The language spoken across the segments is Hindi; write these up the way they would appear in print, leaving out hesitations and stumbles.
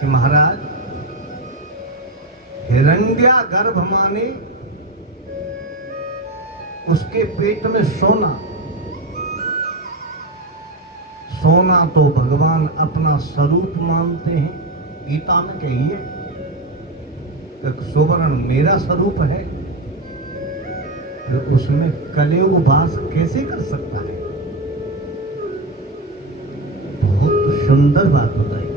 कि महाराज हिरण्यगर्भ माने उसके पेट में सोना। सोना तो भगवान अपना स्वरूप मानते हैं। गीता में कहिए सुवर्ण मेरा स्वरूप है, तो उसमें कलयुग वास कैसे कर सकता है? बहुत सुंदर बात बताई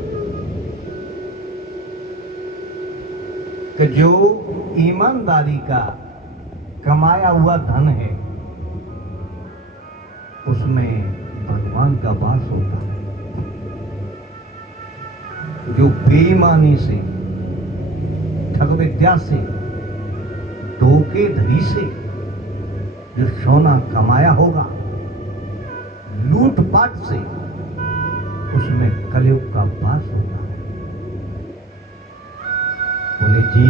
कि जो ईमानदारी का कमाया हुआ धन है उसमें भगवान का वास होता है। जो बेईमानी से, ठग विद्या से, धोखेधड़ी से जो सोना कमाया होगा, लूटपाट से, उसमें कलयुग का वास होता है। बोले जी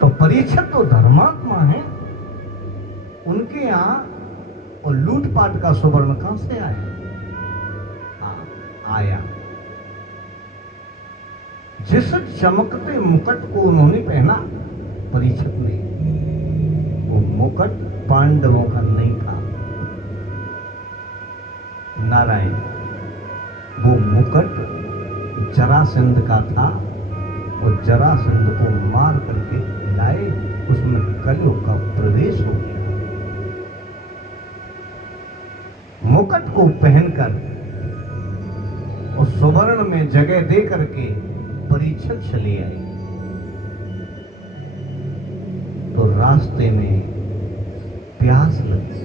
तो परीक्षित तो धर्मात्मा है, उनके यहां और लूटपाट का सुवर्ण कहां से आया? आया जिस चमकते मुकुट को उन्होंने पहना परीक्षित ने, वो मुकुट पांडवों का नहीं था नारायण, वो मुकुट जरासंध का था। और जरासंध को मार करके लाए, उसमें कलयुग का प्रवेश हो गया। मुकुट को पहनकर और सुवर्ण में जगह दे करके परीक्षित चले आए। तो रास्ते में प्यास लगी,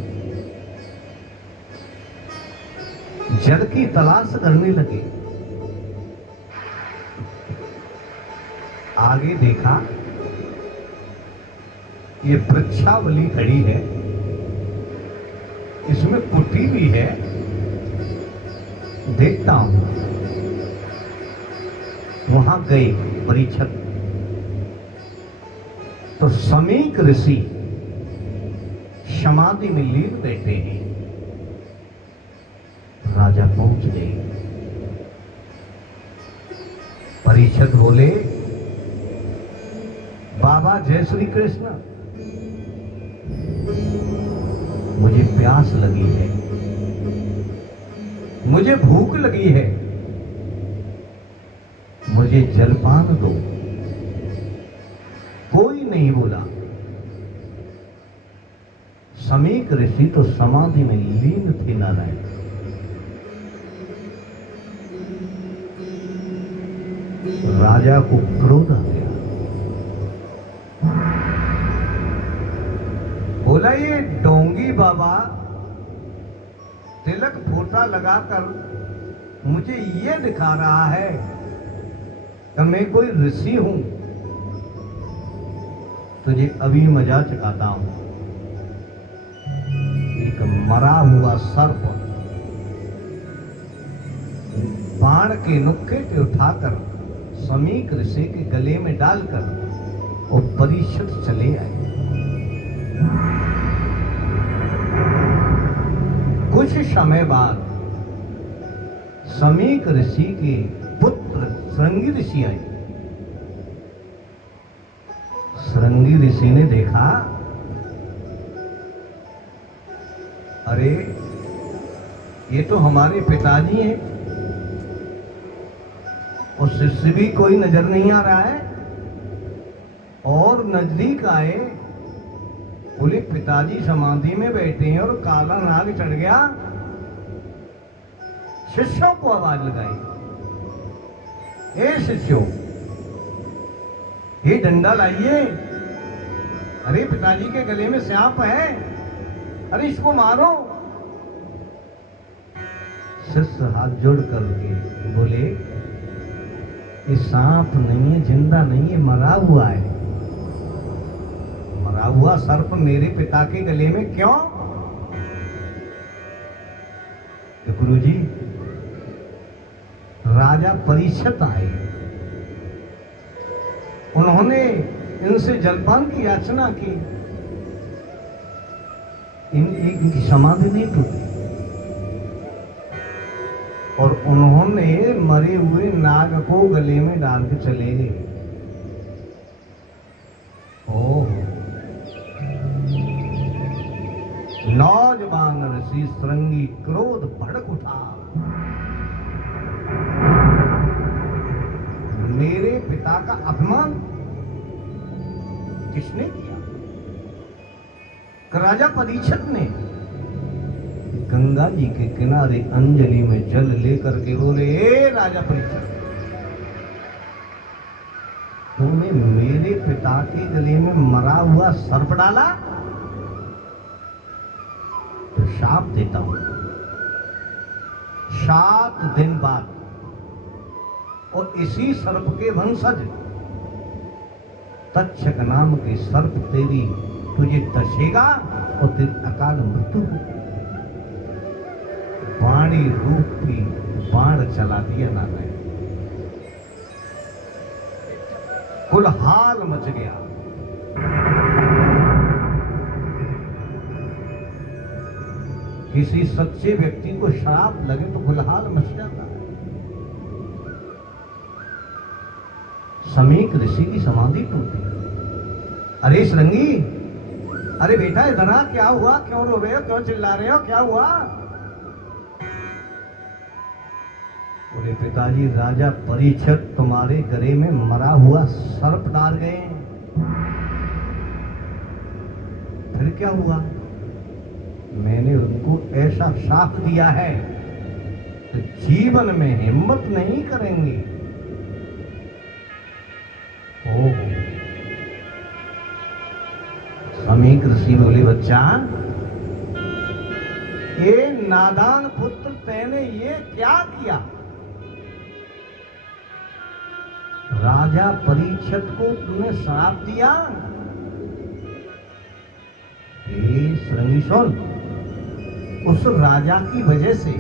जल की तलाश करने लगे। आगे देखा ये वृक्षावली खड़ी है, इसमें कुटी भी है, देखता हूं। वहां गए परीक्षित, तो समीक ऋषि समाधि में लीन बैठे हैं। राजा पहुंच गए। परीक्षित बोले, बाबा जय श्री कृष्ण, मुझे प्यास लगी है, मुझे भूख लगी है, मुझे जलपान दो। कोई नहीं बोला। समीक ऋषि तो समाधि में लीन थे नारायण। राजा को क्रोध आ गया, बोला ये डोंगी बाबा तिलक फोटा लगाकर मुझे ये दिखा रहा है कि मैं कोई ऋषि हूं। तुझे अभी मजा चखाता हूं। एक मरा हुआ सर्प बाण के नुक्के पे उठाकर समीक ऋषि के गले में डालकर और परीक्षित चले आए। कुछ समय बाद समीक ऋषि के पुत्र श्रृंगी ऋषि आए। श्रृंगी ऋषि ने देखा, अरे ये तो हमारे पिताजी हैं, और शिष्य भी कोई नजर नहीं आ रहा है। और नजदीक आए, बोले पिताजी समाधि में बैठे हैं और काला नाग चढ़ गया। शिष्यों को आवाज लगाई, हे शिष्यों, ये डंडा लाइए। अरे पिताजी के गले में सांप है, अरे इसको मारो। शिष्य हाथ जोड़ करके बोले, ये सांप नहीं है, जिंदा नहीं है, मरा हुआ है। मरा हुआ सर्प मेरे पिता के गले में क्यों? गुरुजी, राजा परीक्षित आए, उन्होंने इनसे जलपान की याचना की, इनकी समाधि नहीं टूटी। और उन्होंने मरे हुए नाग को गले में डाल के चले गए। नौजवान ऋषि श्रृंगी क्रोध भड़क उठा। मेरे पिता का अपमान किसने किया? राजा परीक्षित ने। गंगा जी के किनारे अंजलि में जल लेकर के बोले, ए राजा परीक्षित, तूने मेरे पिता के गले में मरा हुआ सर्प डाला, तो शाप देता हूं, 7 दिन बाद और इसी सर्प के वंशज तक्षक नाम के सर्प तुझे दशेगा और तेरी अकाल मृत्यु होगी। वाणी रूपी बाण चला दिया नारायण। कुलहाल मच गया। किसी सच्चे व्यक्ति को श्राप लगे तो कुलहाल मच जाता है। समीक ऋषि की समाधि टूटी। अरे श्रृंगी, अरे बेटा इधर आ, क्या हुआ? क्यों रो रहे हो? क्यों चिल्ला रहे हो? क्या हुआ? बोले पिताजी, राजा परीक्षित तुम्हारे गले में मरा हुआ सर्प डाल गए। फिर क्या हुआ? मैंने उनको ऐसा शाप दिया है कि जीवन में हिम्मत नहीं करेंगे। ओहो। समीक ऋषि बोले, बच्चा, ये नादान पुत्र, तेने ये क्या किया? राजा परीक्षित को तूने श्राप दिया। श्रृंगी सुन, उस राजा की वजह से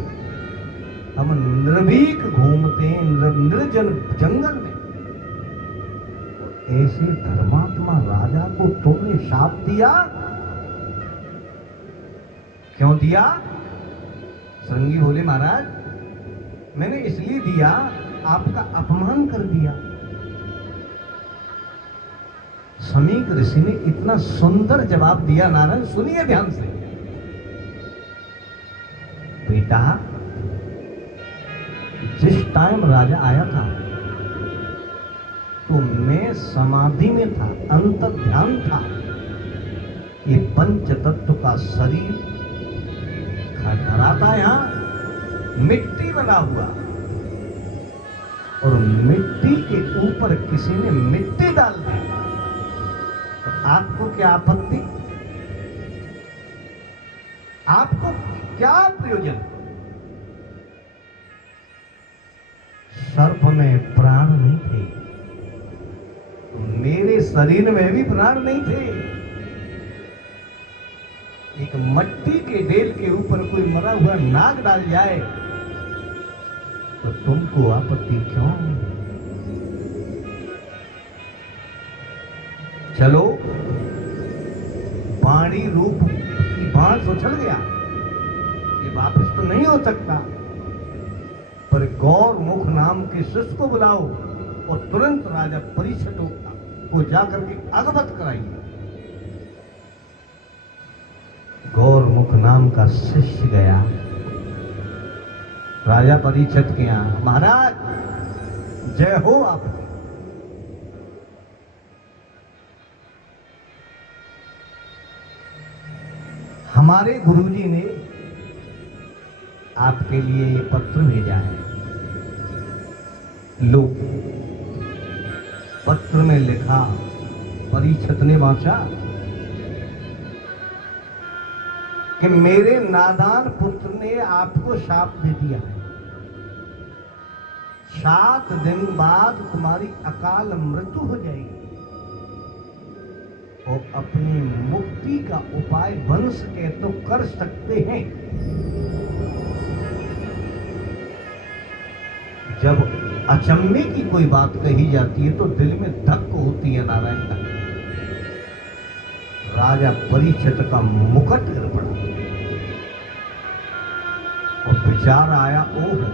हम निर्भीक घूमते हैं निर्जन जंगल में। ऐसे धर्मात्मा राजा को तुमने शाप दिया। क्यों दिया? श्रृंगी बोले, महाराज, मैंने इसलिए दिया, आपका अपमान कर दिया। समीक ऋषि ने इतना सुंदर जवाब दिया। नारायण सुनिए ध्यान से। बेटा, जिस टाइम राजा आया था तो मैं समाधि में था, अंतर ध्यान था। ये पंच तत्व का शरीर खड़खड़ाता, यहां मिट्टी बना हुआ, और मिट्टी के ऊपर किसी ने मिट्टी डाल दी, तो आपको क्या आपत्ति? आपको क्या प्रयोजन? सर्प में प्राण नहीं थे, मेरे शरीर में भी प्राण नहीं थे। एक मट्टी के ढेल के ऊपर कोई मरा हुआ नाग डाल जाए तो तुमको आपत्ति क्यों? चलो, वाणी रूप की बाण तो चल गया, ये वापस तो नहीं हो सकता, पर गौर मुख नाम के शिष्य को बुलाओ और तुरंत राजा परीक्षित को जाकर के अवगत कराइए। गौर मुख नाम का शिष्य गया राजा परीक्षित के यहां। महाराज, जय हो आपकी। हमारे गुरुजी ने आपके लिए ये पत्र भेजा है। लो, पत्र में लिखा। परीक्षित ने वाचा कि मेरे नादान पुत्र ने आपको शाप दे दिया है, 7 दिन बाद तुम्हारी अकाल मृत्यु हो जाएगी, और अपनी मुक्ति का उपाय बन सके तो कर सकते हैं। जब अचंभे की कोई बात कही जाती है तो दिल में धक्क होती है। नारायण, राजा परीक्षित का मुकुट गिर पड़ा और विचार आया, ओहो,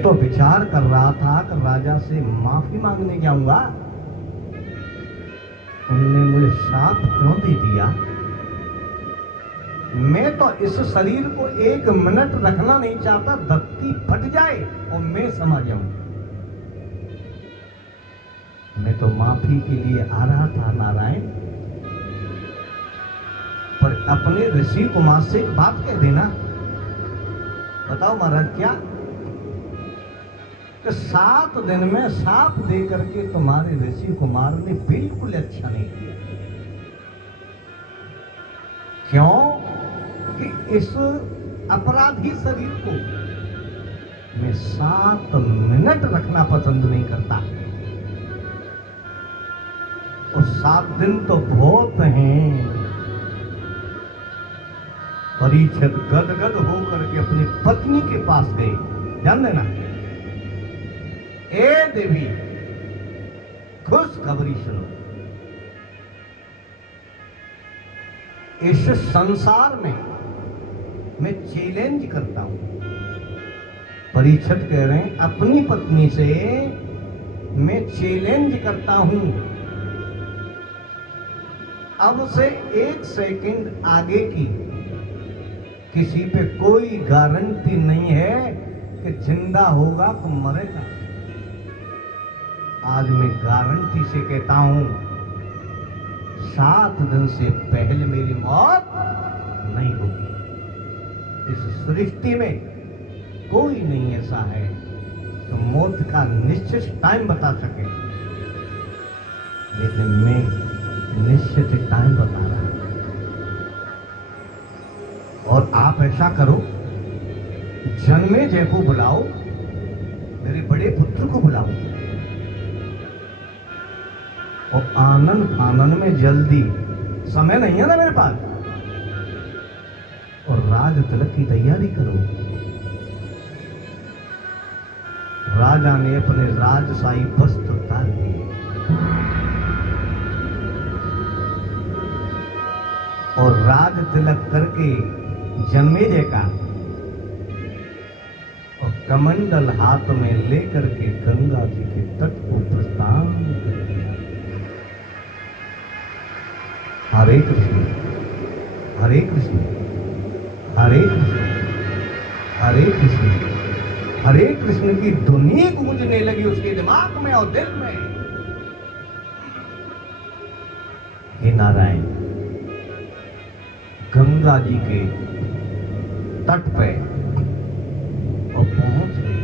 मैं तो विचार कर रहा था कि राजा से माफी मांगने जाऊंगा, उनने मुझे श्राप क्यों दे दिया। मैं तो इस शरीर को 1 मिनट रखना नहीं चाहता, धरती फट जाए और मैं समा जाऊं। मैं तो माफी के लिए आ रहा था नारायण, पर अपने ऋषि कुमार से एक बात कह देना। बताओ महाराज क्या, कि 7 दिन में साप दे करके तुम्हारे ऋषि कुमार ने बिल्कुल अच्छा नहीं किया। क्यों कि इस अपराधी शरीर को मैं 7 मिनट रखना पसंद नहीं करता। और 7 दिन तो बहुत हैं। परीक्षित गदगद होकर के अपनी पत्नी के पास गए। ध्यान देना, ए देवी खुशखबरी सुनो, इस संसार में मैं चैलेंज करता हूं। परीक्षित कह रहे हैं अपनी पत्नी से मैं चैलेंज करता हूं, अब से 1 सेकंड आगे की किसी पे कोई गारंटी नहीं है कि जिंदा होगा तो मरेगा। आज मैं गारंटी से कहता हूं 7 दिन से पहले मेरी मौत नहीं होगी। इस सृष्टि में कोई नहीं ऐसा है तो मौत का निश्चित टाइम बता सके, लेकिन मैं निश्चित टाइम बता रहा हूं। और आप ऐसा करो, जन्मेजय को बुलाओ, मेरे बड़े पुत्र को बुलाओ, और आनंद फानन में जल्दी, समय नहीं है ना मेरे पास, और राज तिलक की तैयारी करो। राजा ने अपने राजशाही वस्त्र उतार दिए और राज तिलक करके जन्मेजय का, और कमंडल हाथ में लेकर के गंगा जी के तट को प्रस्थान कर दिया। हरे कृष्ण हरे कृष्ण हरे कृष्ण हरे कृष्ण हरे कृष्ण की धुनी गूंजने लगी उसके दिमाग में और दिल में। हे नारायण, गंगा जी के तट पे और पहुंच गए।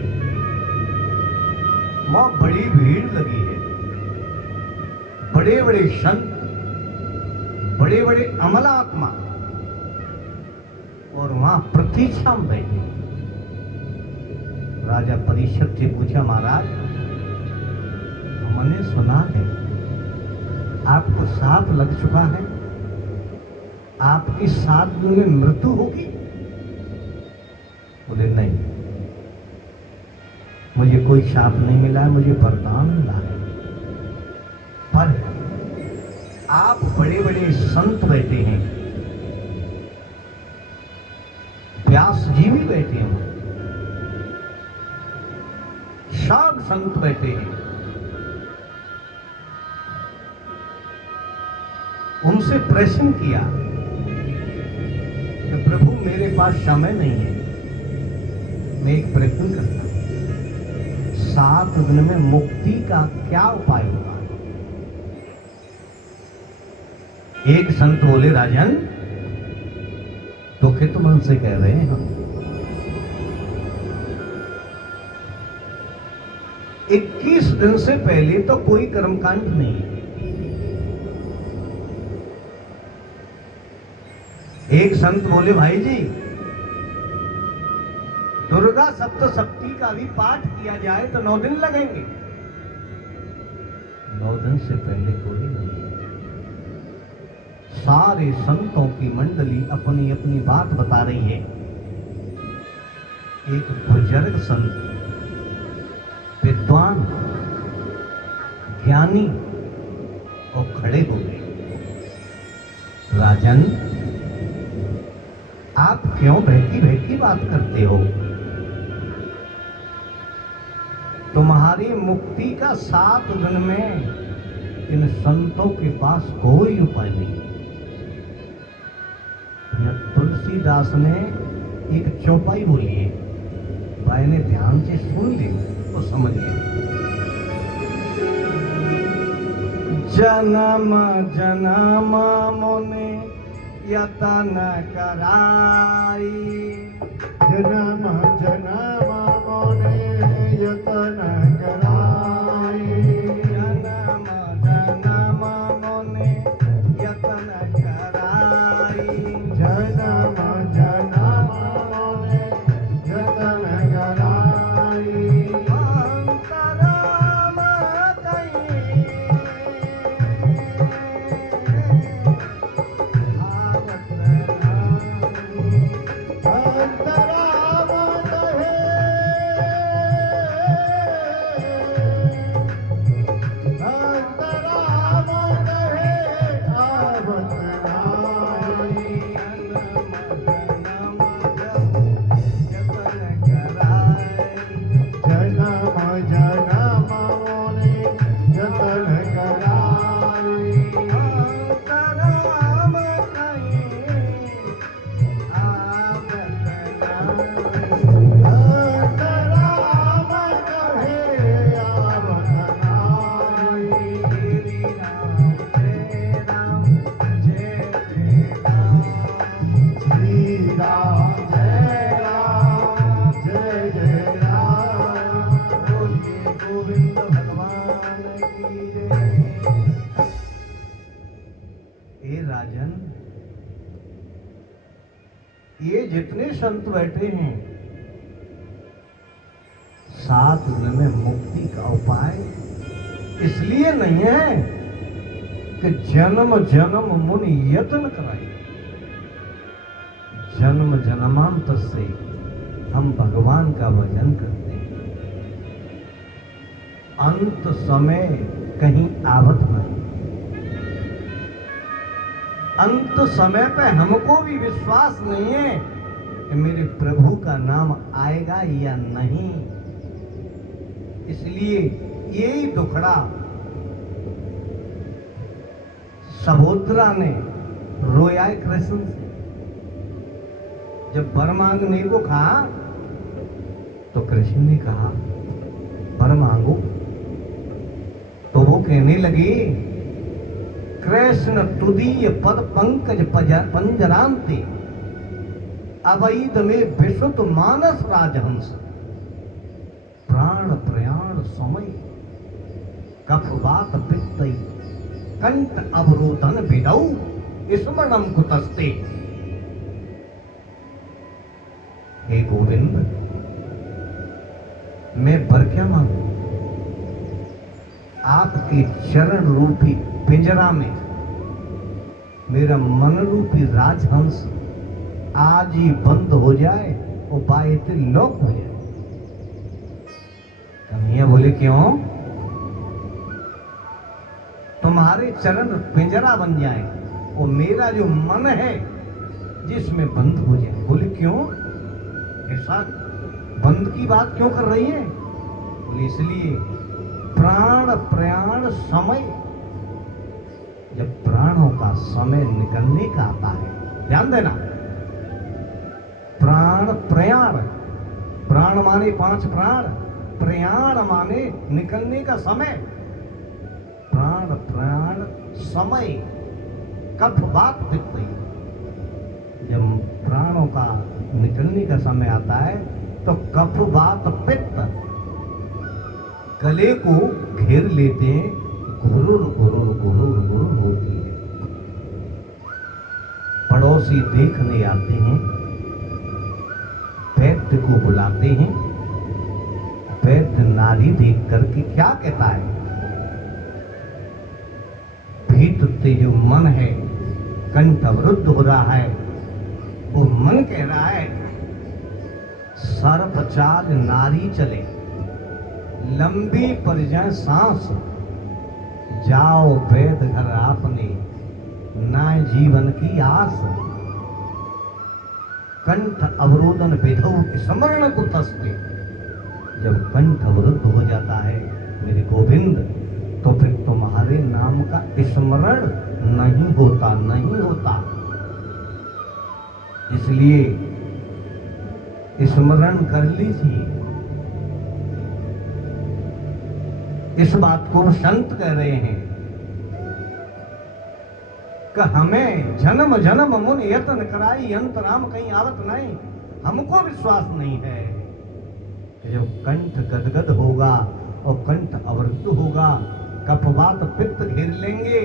वहां बड़ी भीड़ लगी है, बड़े बड़े संत, बड़े बड़े अमलात्मा, और वहां प्रतीक्षा में बैठे। राजा परीक्षित से पूछा, महाराज हमने सुना है आपको साप लग चुका है, आपकी 7 दिन में मृत्यु होगी। बोले नहीं, मुझे कोई शाप नहीं मिला है, मुझे वरदान मिला है। पर आप बड़े बड़े संत बैठे हैं, व्यास जी भी बैठे हैं, सब संत बैठे हैं, उनसे प्रश्न किया कि प्रभु मेरे पास समय नहीं है, मैं एक प्रश्न करता हूं, 7 दिन में मुक्ति का क्या उपाय होगा। एक संत बोले, राजन दुखित मन से कह रहे हैं हम, 21 दिन से पहले तो कोई कर्मकांड नहीं है। एक संत बोले, भाई जी दुर्गा सप्तशती का भी पाठ किया जाए तो 9 दिन लगेंगे। 9 दिन से पहले कोई नहीं। सारे संतों की मंडली अपनी अपनी बात बता रही है। एक बुजुर्ग संत, विद्वान, ज्ञानी और खड़े हो गए। राजन आप क्यों बहकी बहकी बात करते हो? तुम्हारी मुक्ति का 7 दिन में इन संतों के पास कोई उपाय नहीं। तुलसीदास ने एक चौपाई बोली है, भाई ने ध्यान से सुन ली तो समझिए। जन्म जन्म मुनि यतन कराई, जन्म जन्म मुनि यतन कराई, जन्म जन्म मुनि यतन कराई, जन्म जन्म मुनि यतन कराई, अंतराम कहीं भागत नाही, अंतराम कहे, अंतराम कहे आवत नाई, जन्म जन्म मुनि यतन कराई, अंतराम कहे आवत नाई, श्री राम जय राम जय जय राम, गोविंद भगवान की जय। हे राजन, ये जितने संत बैठे हैं 7 दिन में मुक्ति का उपाय इसलिए नहीं है कि जन्म जन्म मुनि यत्न कराए। जन्म जन्मांत से हम भगवान का भजन करते हैं, अंत समय कहीं आवत नहीं। अंत समय पे हमको भी विश्वास नहीं है कि मेरे प्रभु का नाम आएगा या नहीं। इसलिए यही दुखड़ा सहोदरा ने रोया है कृष्ण से। जब वर मांगने को कहा तो कृष्ण ने कहा वर मांगो, तो वो कहने लगी कृष्ण तुदीय पद पंकज पंजरांते अवैध में विशुद्ध मानस राजहंस, प्राण प्रयाण समय कफवात पित्तई कंठ अवरोधन विदौ स्मरणम कुतस्ते। हे गोविंद, मैं वर क्या मांगू? आपके चरण रूपी पिंजरा में मेरा मन रूपी राजहंस आज ही बंद हो जाए और बायते लॉक हो जाए। कन्हैया बोले क्यों? तुम्हारे चरण पिंजरा बन जाए और मेरा जो मन है जिसमें बंद हो जाए। बोले क्यों? ऐसा बंद की बात क्यों कर रही है? बोले इसलिए प्राण प्रयाण समय, जब प्राणों का समय निकलने का आता है, ध्यान देना, प्राण प्रयाण, प्राण माने 5 प्राण, प्रयाण माने निकलने का समय, प्राण प्रयाण समय कफ बात पित्त। जब प्राणों का निकलने का समय आता है तो कफ बात पित्त गले को घेर लेते हैं, घुरुर घुरुर घुरुर घुरुर होती है। पड़ोसी देखने आते हैं, वैद्य को बुलाते हैं। वैद्य नारी देख करके क्या कहता है? भीतरते जो मन है कंठ अवरुद्ध हो रहा है, वो मन कह रहा है सर्प चाल नारी चले, लंबी पर जाए सांस, जाओ वेद घर आपने नाय जीवन की आस, कंठ अवरोधन विधौ स्मरण को तस्ते। जब कंठ अवरुद्ध हो जाता है मेरे गोविंद, तो फिर तुम्हारे नाम का स्मरण नहीं होता, नहीं होता। इसलिए स्मरण कर लीजिए। इस बात को संत कह रहे हैं कि हमें जन्म जन्म मुन यत्न कराई, अंतराम कहीं आवत नहीं, हमको विश्वास नहीं है। जब कंठ गदगद होगा और कंठ अवरुद्ध होगा, कफवात पित्त घेर लेंगे,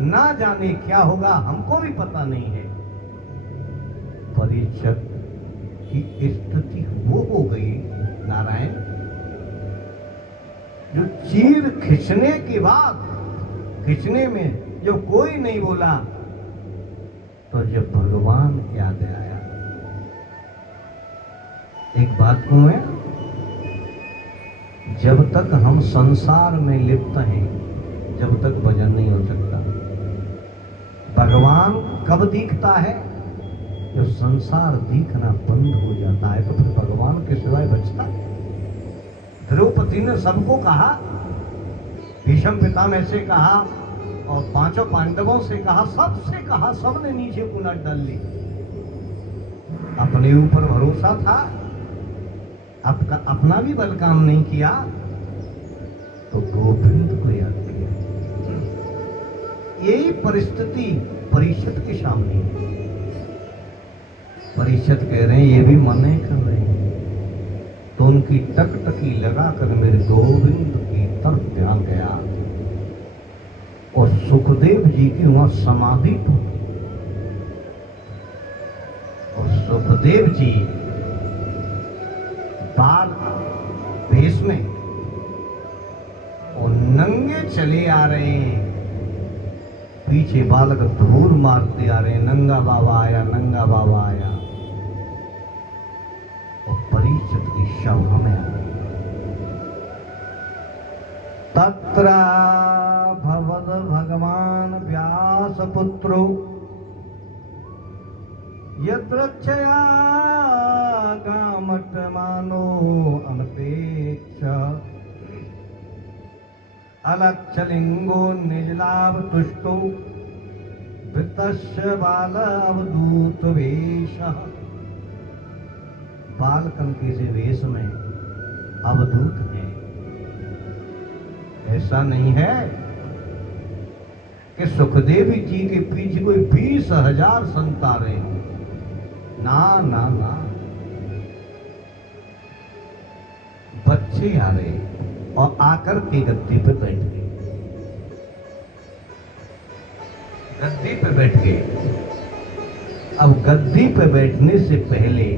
ना जाने क्या होगा, हमको भी पता नहीं है। परीक्षक की स्थिति वो हो गई नारायण, जो चीर खींचने की बात, खींचने में जो कोई नहीं बोला, तो जब भगवान याद आया। एक बात कहूं है, जब तक हम संसार में लिप्त हैं, जब तक भजन नहीं हो सकता। भगवान कब दिखता है? जब संसार दिखना बंद हो जाता है, तो फिर भगवान के सिवाय बचता। द्रौपदी ने सबको कहा, भीष्म पितामह से कहा और पांचों पांडवों से कहा, सबसे कहा, सबने नीचे कुनट डाल ली। अपने ऊपर भरोसा था, अपना भी बल काम नहीं किया, तो गोविंद को याद किया। यही परिस्थिति परिषद के सामने है। परिषद कह रहे हैं, ये भी मना कर रहे हैं, तो उनकी टकटकी लगाकर मेरे गोविंद की तरफ ध्यान गया और सुखदेव जी की वहां समाधि टूटी। और सुखदेव जी बाल भेष में और नंगे चले आ रहे हैं, पीछे बालक धूर मारते आ रहे हैं, नंगा बाबा आया, नंगा बाबा आया। और परीक्षित की सभा में आ गई। तत्र भवद भगवान व्यास पुत्रो यत्रक्षया गामट मानो अनपेक्ष अलक्षलिंगो निजलाभ तुष्टो वृतस्य बाल अवधूत वेश। बालकन के से वेश में अवधूत है। ऐसा नहीं है कि सुखदेव जी के पीछे कोई 20,000 संत आ रहे हैं। ना ना ना, बच्चे आ रहे और आकर के गद्दी पे बैठ गए। गद्दी पे बैठ गए। अब गद्दी पे बैठने से पहले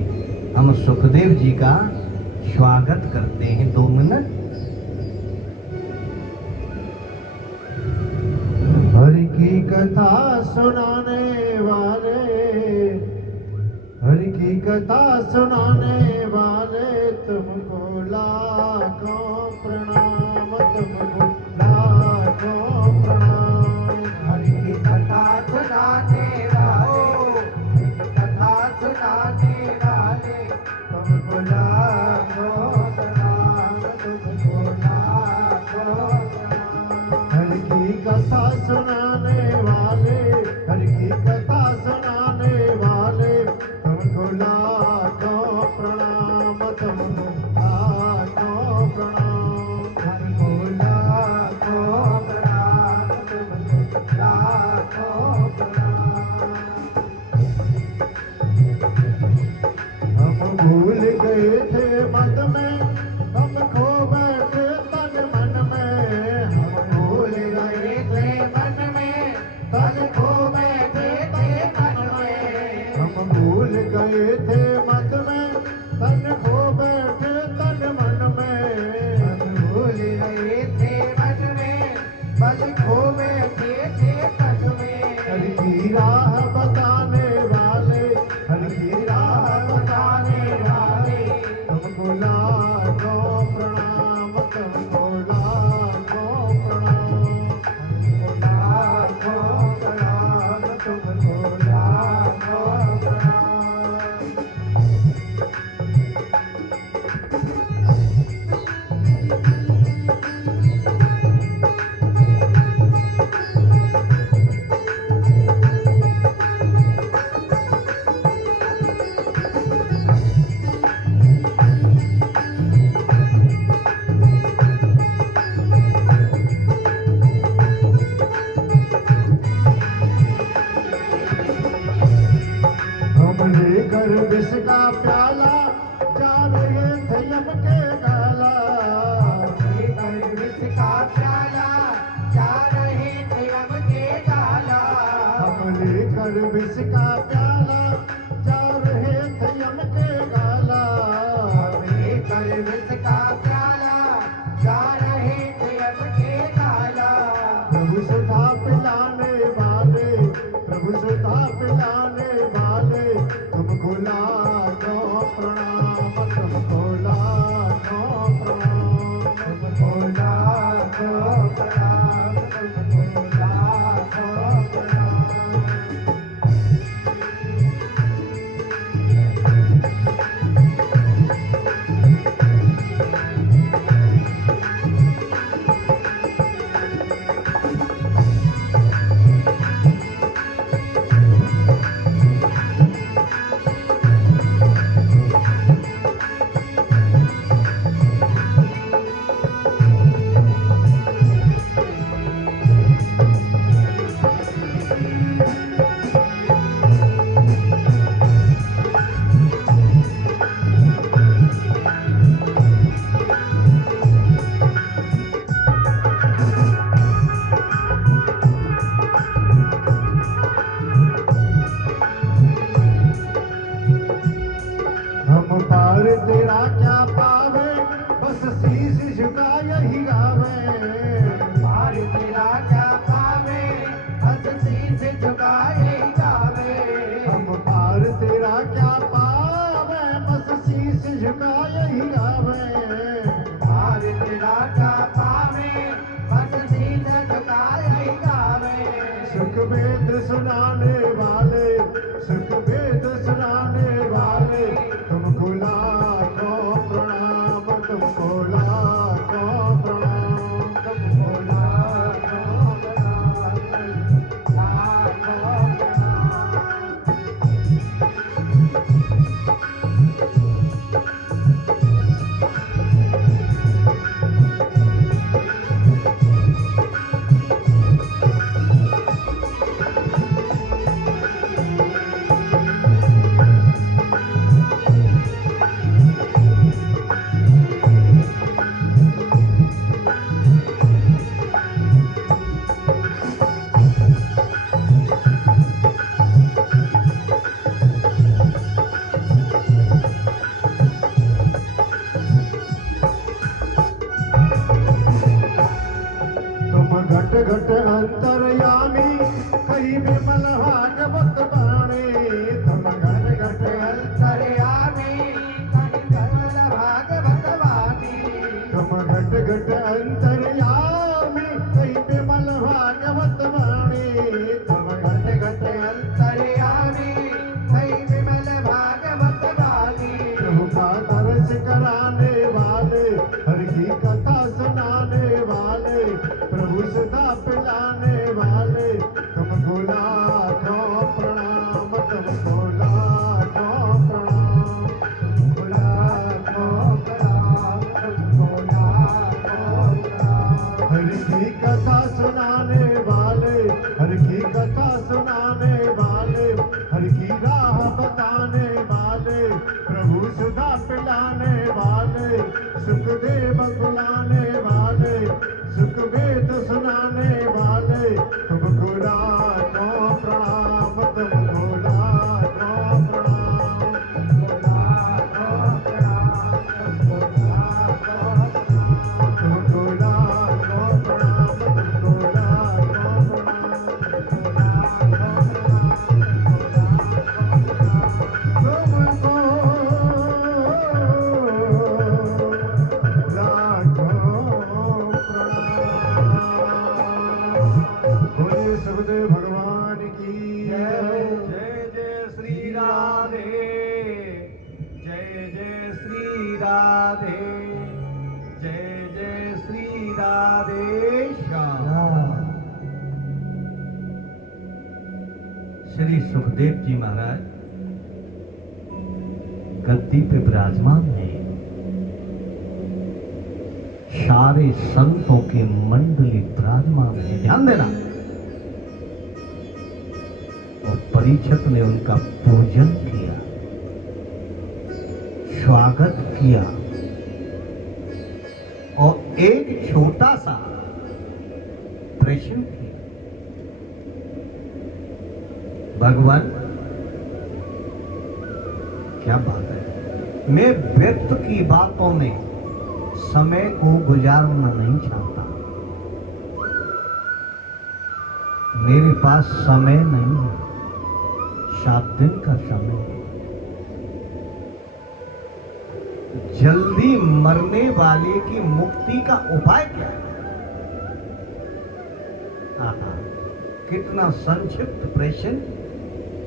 हम सुखदेव जी का स्वागत करते हैं। 2 मिनट। हरि की कथा सुनाने वाले, हरि की कथा सुनाने वाले, तुमको लाखों प्रणाम, तुमको लाखों प्रणाम। हरि की कथा सुनाने वाले, कथा सुनाने वाले, तुमको लाखों प्रणाम, तुमको लाखों प्रणाम। हरि की कथा सुनाने वाले, हरि की कथा सुनाने वाले, तुमको लाखों प्रणाम, तुमको लाखों प्रणाम। तुमको लाखों प्रणाम, तुमको लाखों प्रणाम। हम भूल गए थे मत में, हम खो बैठे तन मन में। हम भूल गए थे मन में, तन खो बैठे थे मन में। हम भूल गए थे मत में, तन खो बैठे तन मन में। हम भूल गए थे मन में, बस खो बैठे थे तन में। हरि की राह बताने वाले, हरि की राह बताने वाले, तुमको लाखों यम के गाला लेकर विष का प्याला जा रहे थे यम के गाला। हम लेकर विष का प्याला जा रहे थे यम के गाला लेकर विष का प्याला जा रहे थे यम के गाला। प्रभु सुधा पिलाने वाले प्रभु सुधा पिलाने वाले तुमको लाखों प्रणाम तुमको लाखों प्रणाम तुमको लाखों प्रणाम तुमको लाखों प्रणाम। हम पार तेरा क्या पावे बस शीश झुका यही गावे पार तेरा क्या पावे हंस शीश झुकाए गावे। हम पार तेरा क्या पावे बस शीश झुका यही गावे पार तेरा क्या पावे हंस शीश झुकाए गावे। सुख वेद सुनाने वाले सुख वेद सुनाने वाले तुमको लाखों प्रणाम तुमको लाखों प्रणाम तुमको लाखों प्रणाम लाखों प्रणाम। तुम घट घट अंतर्यामी कई विमल भागवत बाणी तुम घट घट अंतर्यामी कनि कमल भागवत वाणी। तुम घट घट अंतर्यामी कई विमल भागवत बाणी तुम घट घट अंतर्यामी कई विमल भागवत वाणी। प्रभु का दर्श कराने वाले हर की कथा सुनाने वाले प्रभु सुधा पिलाने वाले तुमको लाखों प्रणाम तुमको लाखों प्रणाम तुमको लाखों प्रणाम तुमको लाखों प्रणाम। हर की कथा सुनाने वाले हर की कथा सुनाने वाले हर की राह बताने वाले प्रभु सुधा पिलाने वाले सुखदेव बुलाने वाले सुख वेद सुनाने वाले तुमको लाखों प्रणाम तुमको लाखों प्रणाम तुमको लाखों प्रणाम तुमको लाखों प्रणाम। तुमको लाखों प्रणाम तुमको लाखों प्रणाम तुमको लाखों प्रणाम। बोलिए सुखदेव भगवान की जय जय श्री राधे जय श्री राधे जय श्री राधे श्याम। श्री सुखदेव जी महाराज गद्दी पे विराजमान है। सारे संतों की मंडली विराजमान है। ध्यान देना। और परीक्षित ने उनका पूजन किया, स्वागत किया, और एक छोटा सा प्रश्न किया, भगवान क्या बात है, मैं व्यक्त की बातों में समय को गुजारना नहीं चाहता, मेरे पास समय नहीं है, 7 दिन का समय है, जल्दी मरने वाले की मुक्ति का उपाय क्या है? आहा, कितना संक्षिप्त प्रश्न,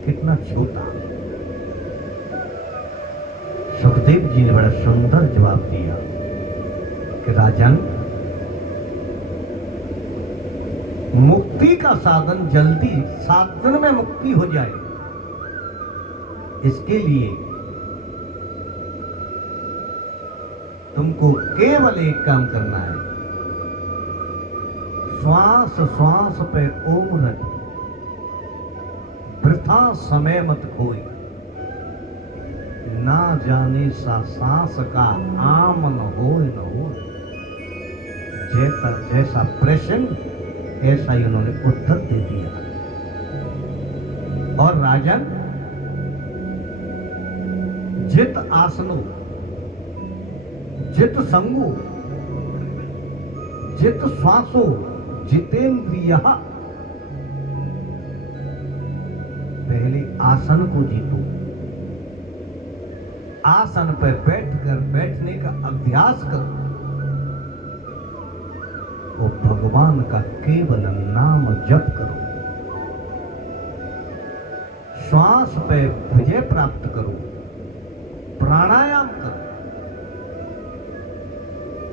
कितना छोटा। सुखदेव जी ने बड़ा सुंदर जवाब दिया कि राजन, मुक्ति का साधन जल्दी 7 दिन में मुक्ति हो जाए, इसके लिए तुमको केवल एक काम करना है, श्वास श्वास पे ओम रख, वृथा समय मत खोए, ना जाने सा सांस का आम न हो न हो। जैसा प्रश्न ऐसा ही उन्होंने उत्तर दे दिया। और राजन, जित आसनो, जित संगो, जित श्वासो, जितेंद्रिय, पहले आसन को जीतो, आसन पर बैठकर बैठने का अभ्यास करो, वो भगवान का केवल नाम जप करो, श्वास पे विजय प्राप्त करो, प्राणायाम करो।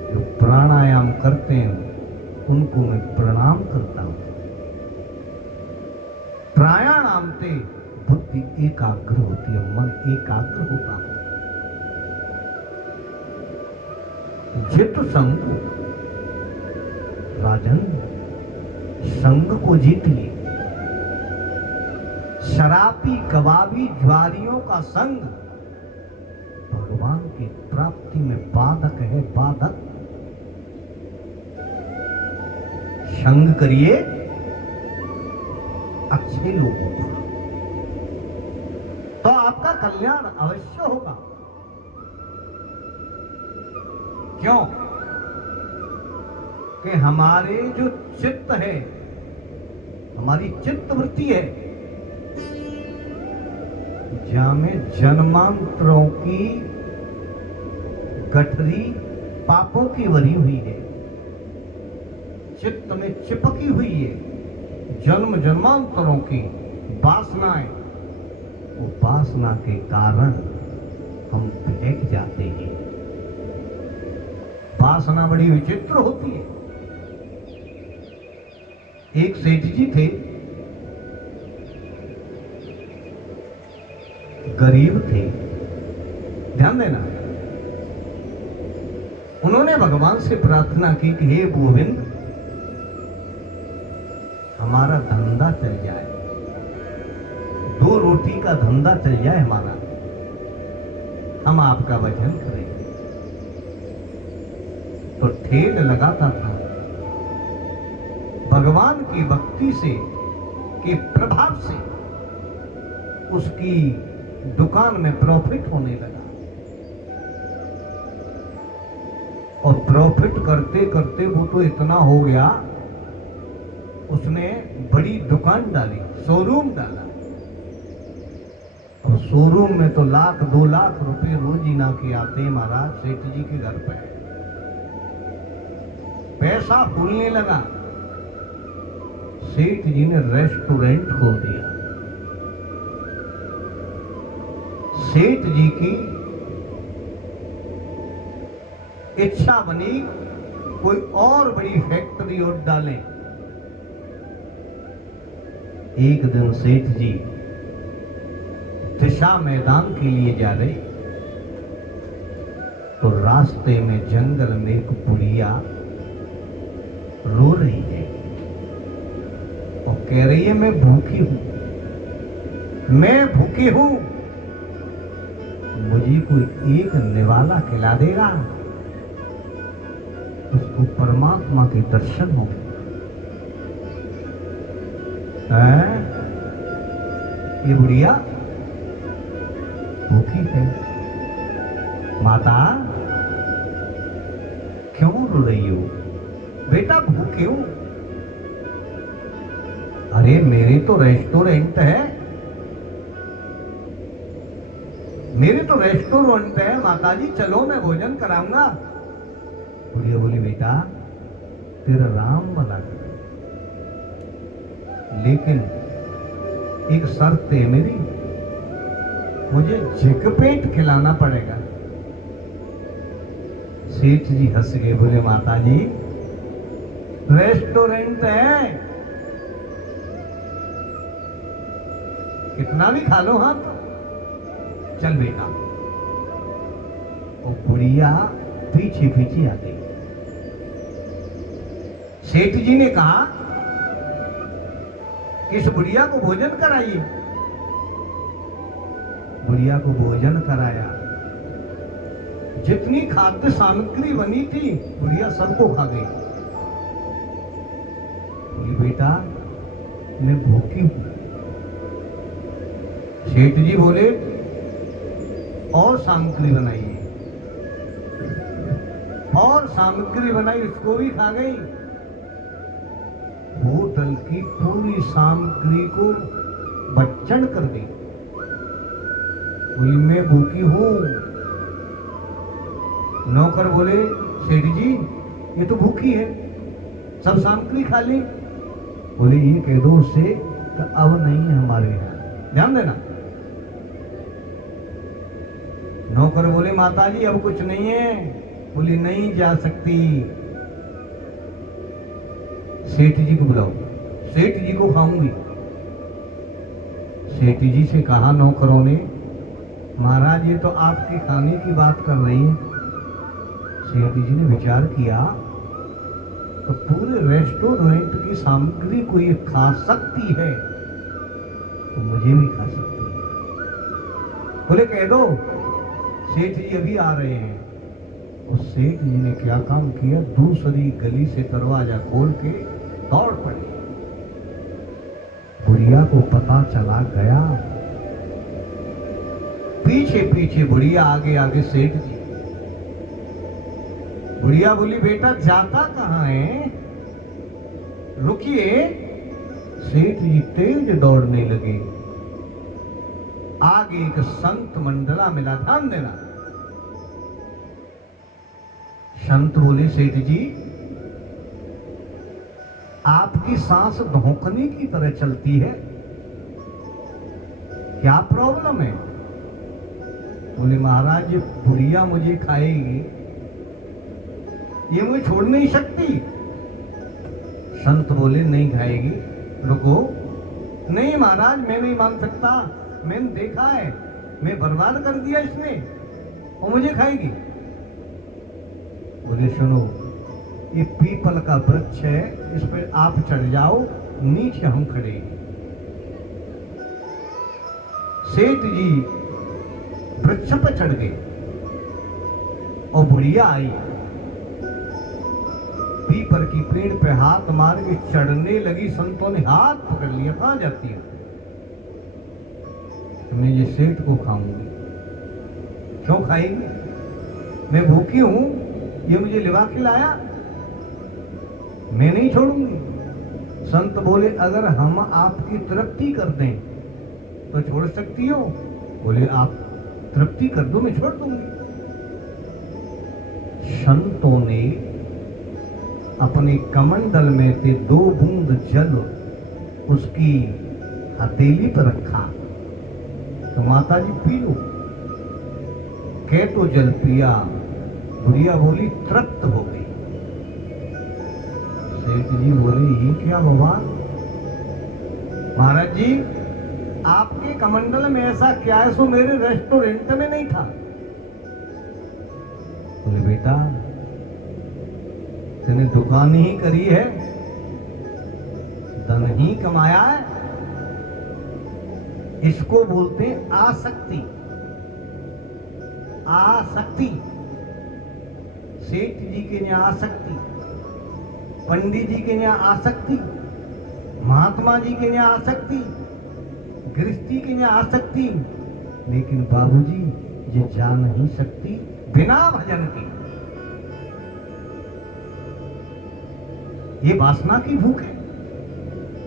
जो प्राणायाम करते हैं उनको मैं प्रणाम करता हूं। प्राणायाम से बुद्धि एकाग्र होती है, मन एकाग्र होता है। जित संग, राजन संग को जीतिए। शराबी कबाबी ज्वारियों का संग भगवान की प्राप्ति में बाधक है, बाधक। संग करिए अच्छे लोगों का, तो आपका कल्याण अवश्य होगा। क्यों? कि हमारे जो चित्त है, हमारी चित्त वृत्ति है, जहां में जन्मांतरों की गठरी पापों की भरी हुई है, चित्त में चिपकी हुई है जन्म जन्मांतरों की वासनाएं। वो वासना के कारण हम बहक जाते हैं। वासना बड़ी विचित्र होती है। एक सेठ जी थे, गरीब थे, ध्यान देना। उन्होंने भगवान से प्रार्थना की कि हे गोविंद, हमारा धंधा चल जाए, 2 रोटी का धंधा चल जाए हमारा, हम आपका भजन करें। तो ठेल लगाता था, भगवान की भक्ति से के प्रभाव से उसकी दुकान में प्रॉफिट होने लगा, और प्रॉफिट करते करते वो तो इतना हो गया, उसने बड़ी दुकान डाली, शोरूम डाला। और शोरूम में तो 1,00,000 2 लाख रुपए रोजीना के आते हैं महाराज सेठ जी के घर पे। पैसा फूलने लगा। सेठ जी ने रेस्टोरेंट खोल दिया। सेठ जी की इच्छा बनी कोई और बड़ी फैक्ट्री और डालें। एक दिन सेठ जी दिशा मैदान के लिए जा रहे, तो रास्ते में जंगल में एक बुढ़िया रो रही है और कह रही है मैं भूखी हूं, मैं भूखी हूं, मुझे कोई एक निवाला खिला देगा। उसको परमात्मा के दर्शन हो। हैं? ये बुढ़िया भूखी है। माता क्यों रो रही हो? बेटा भूखे हो? अरे मेरे तो रेस्टोरेंट है, मेरे तो रेस्टोरेंट है माताजी, चलो मैं भोजन कराऊंगा। बुढ़िया बोली बेटा तेरा राम भला करे, लेकिन एक शर्त है मेरी, मुझे झिक पेट खिलाना पड़ेगा। सेठ जी हंस गए, बोले माताजी रेस्टोरेंट है, कितना भी खा लो। हाँ चल बेटा। वो बुढ़िया पीछे पीछे आ गई। सेठ जी ने कहा कि इस बुढ़िया को भोजन कराइए। बुढ़िया को भोजन कराया, जितनी खाद्य सामग्री बनी थी बुढ़िया सबको खा गई। बोली बेटा मैं भूखी हूं। सेठ जी बोले और सामग्री बनाइए, और सामग्री बनाई, इसको भी खा गई। होटल की पूरी सामग्री को बच्चन कर दी। बोली मैं भूखी हूं। नौकर बोले सेठ जी ये तो भूखी है, सब सामग्री खा ली। बोले ये कह दो उससे कि अब नहीं है हमारे यहाँ, ध्यान देना। नौकर बोले माताजी अब कुछ नहीं है। बोली नहीं जा सकती। सेठ जी को बुलाओ, सेठ जी को खाऊंगी। सेठ जी से कहा नौकरों ने, महाराज ये तो आपके खाने की बात कर रही है। सेठ जी ने विचार किया तो पूरे रेस्टोरेंट की सामग्री को ये खा सकती है तो मुझे भी खा सकती है। बोले कह दो सेठ जी अभी आ रहे हैं। उस सेठ जी ने क्या काम किया, दूसरी गली से दरवाजा खोल के दौड़ पड़े। बुढ़िया को पता चला गया, पीछे पीछे बुढ़िया, आगे आगे सेठ जी। बुढ़िया बोली बेटा जाता कहां है, रुकिए। सेठ जी तेज दौड़ने लगे। आगे एक संत मंडला मिला, ध्यान देना। संत बोले सेठ जी आपकी सांस धोखने की तरह चलती है, क्या प्रॉब्लम है? बोले महाराज ये बुढ़िया मुझे खाएगी, ये मुझे छोड़ नहीं सकती। संत बोले नहीं खाएगी, रुको। नहीं महाराज मैं नहीं मान सकता, मैंने देखा है, मैं बर्बाद कर दिया इसने, वो मुझे खाएगी। बोले सुनो ये पीपल का वृक्ष है, इस पर आप चढ़ जाओ, नीचे हम खड़े। सेठ जी वृक्ष पर चढ़ गए और बुढ़िया आई, पीपल की पेड़ पे हाथ मार के चढ़ने लगी। संतों ने हाथ पकड़ लिया, कहां जाती है? मैं ये सेठ को खाऊंगी। क्यों खाएंगे? मैं भूखी हूं, ये मुझे लिवा के लाया, मैं नहीं छोड़ूंगी। संत बोले अगर हम आपकी तृप्ति कर दें तो छोड़ सकती हो? बोले आप तृप्ति कर दो, मैं छोड़ दूंगी। संतों ने अपने कमंडल में से 2 बूंद जल उसकी हथेली पर रखा तो माता जी पी लो। कह तो जल पिया, बुढ़िया बोली तृप्त हो गई। सेठ जी बोले ये क्या भगवान? महाराज जी आपके कमंडल में ऐसा क्या है सो मेरे रेस्टोरेंट में नहीं था? बोले बेटा तूने दुकान ही करी है, धन ही कमाया है, इसको बोलते हैं आसक्ति। आसक्ति सेठ जी के यहाँ आसक्ति, पंडित जी के यहाँ आसक्ति, महात्मा जी के यहाँ आसक्ति, गृहस्थी के यहाँ आसक्ति, लेकिन बाबूजी ये जा नहीं सकती बिना भजन के। ये वासना की भूख है।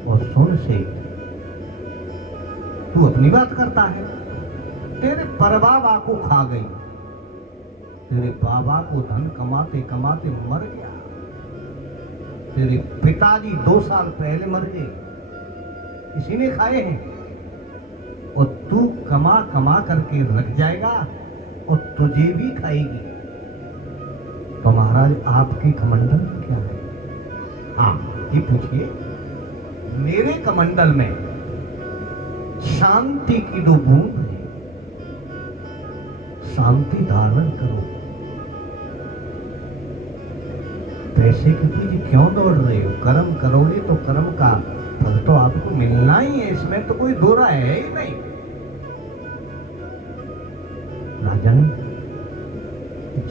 और सुन से तू अपनी बात करता है, तेरे परबाबा को खा गई, तेरे बाबा को धन कमाते कमाते मर गया, तेरे पिताजी 2 साल पहले मर गए, इसी ने खाए हैं, और तू कमा कमा करके रख जाएगा और तुझे भी खाएगी। तो महाराज आपके कमंडल में क्या है? हाँ ये पूछिए। मेरे कमंडल में शांति की 2 बूंद है। शांति धारण करो। पैसे के पीछे क्यों दौड़ रहे हो? कर्म करोगे तो कर्म का फल तो आपको मिलना ही है, इसमें तो कोई दो राय है ही नहीं। राजन,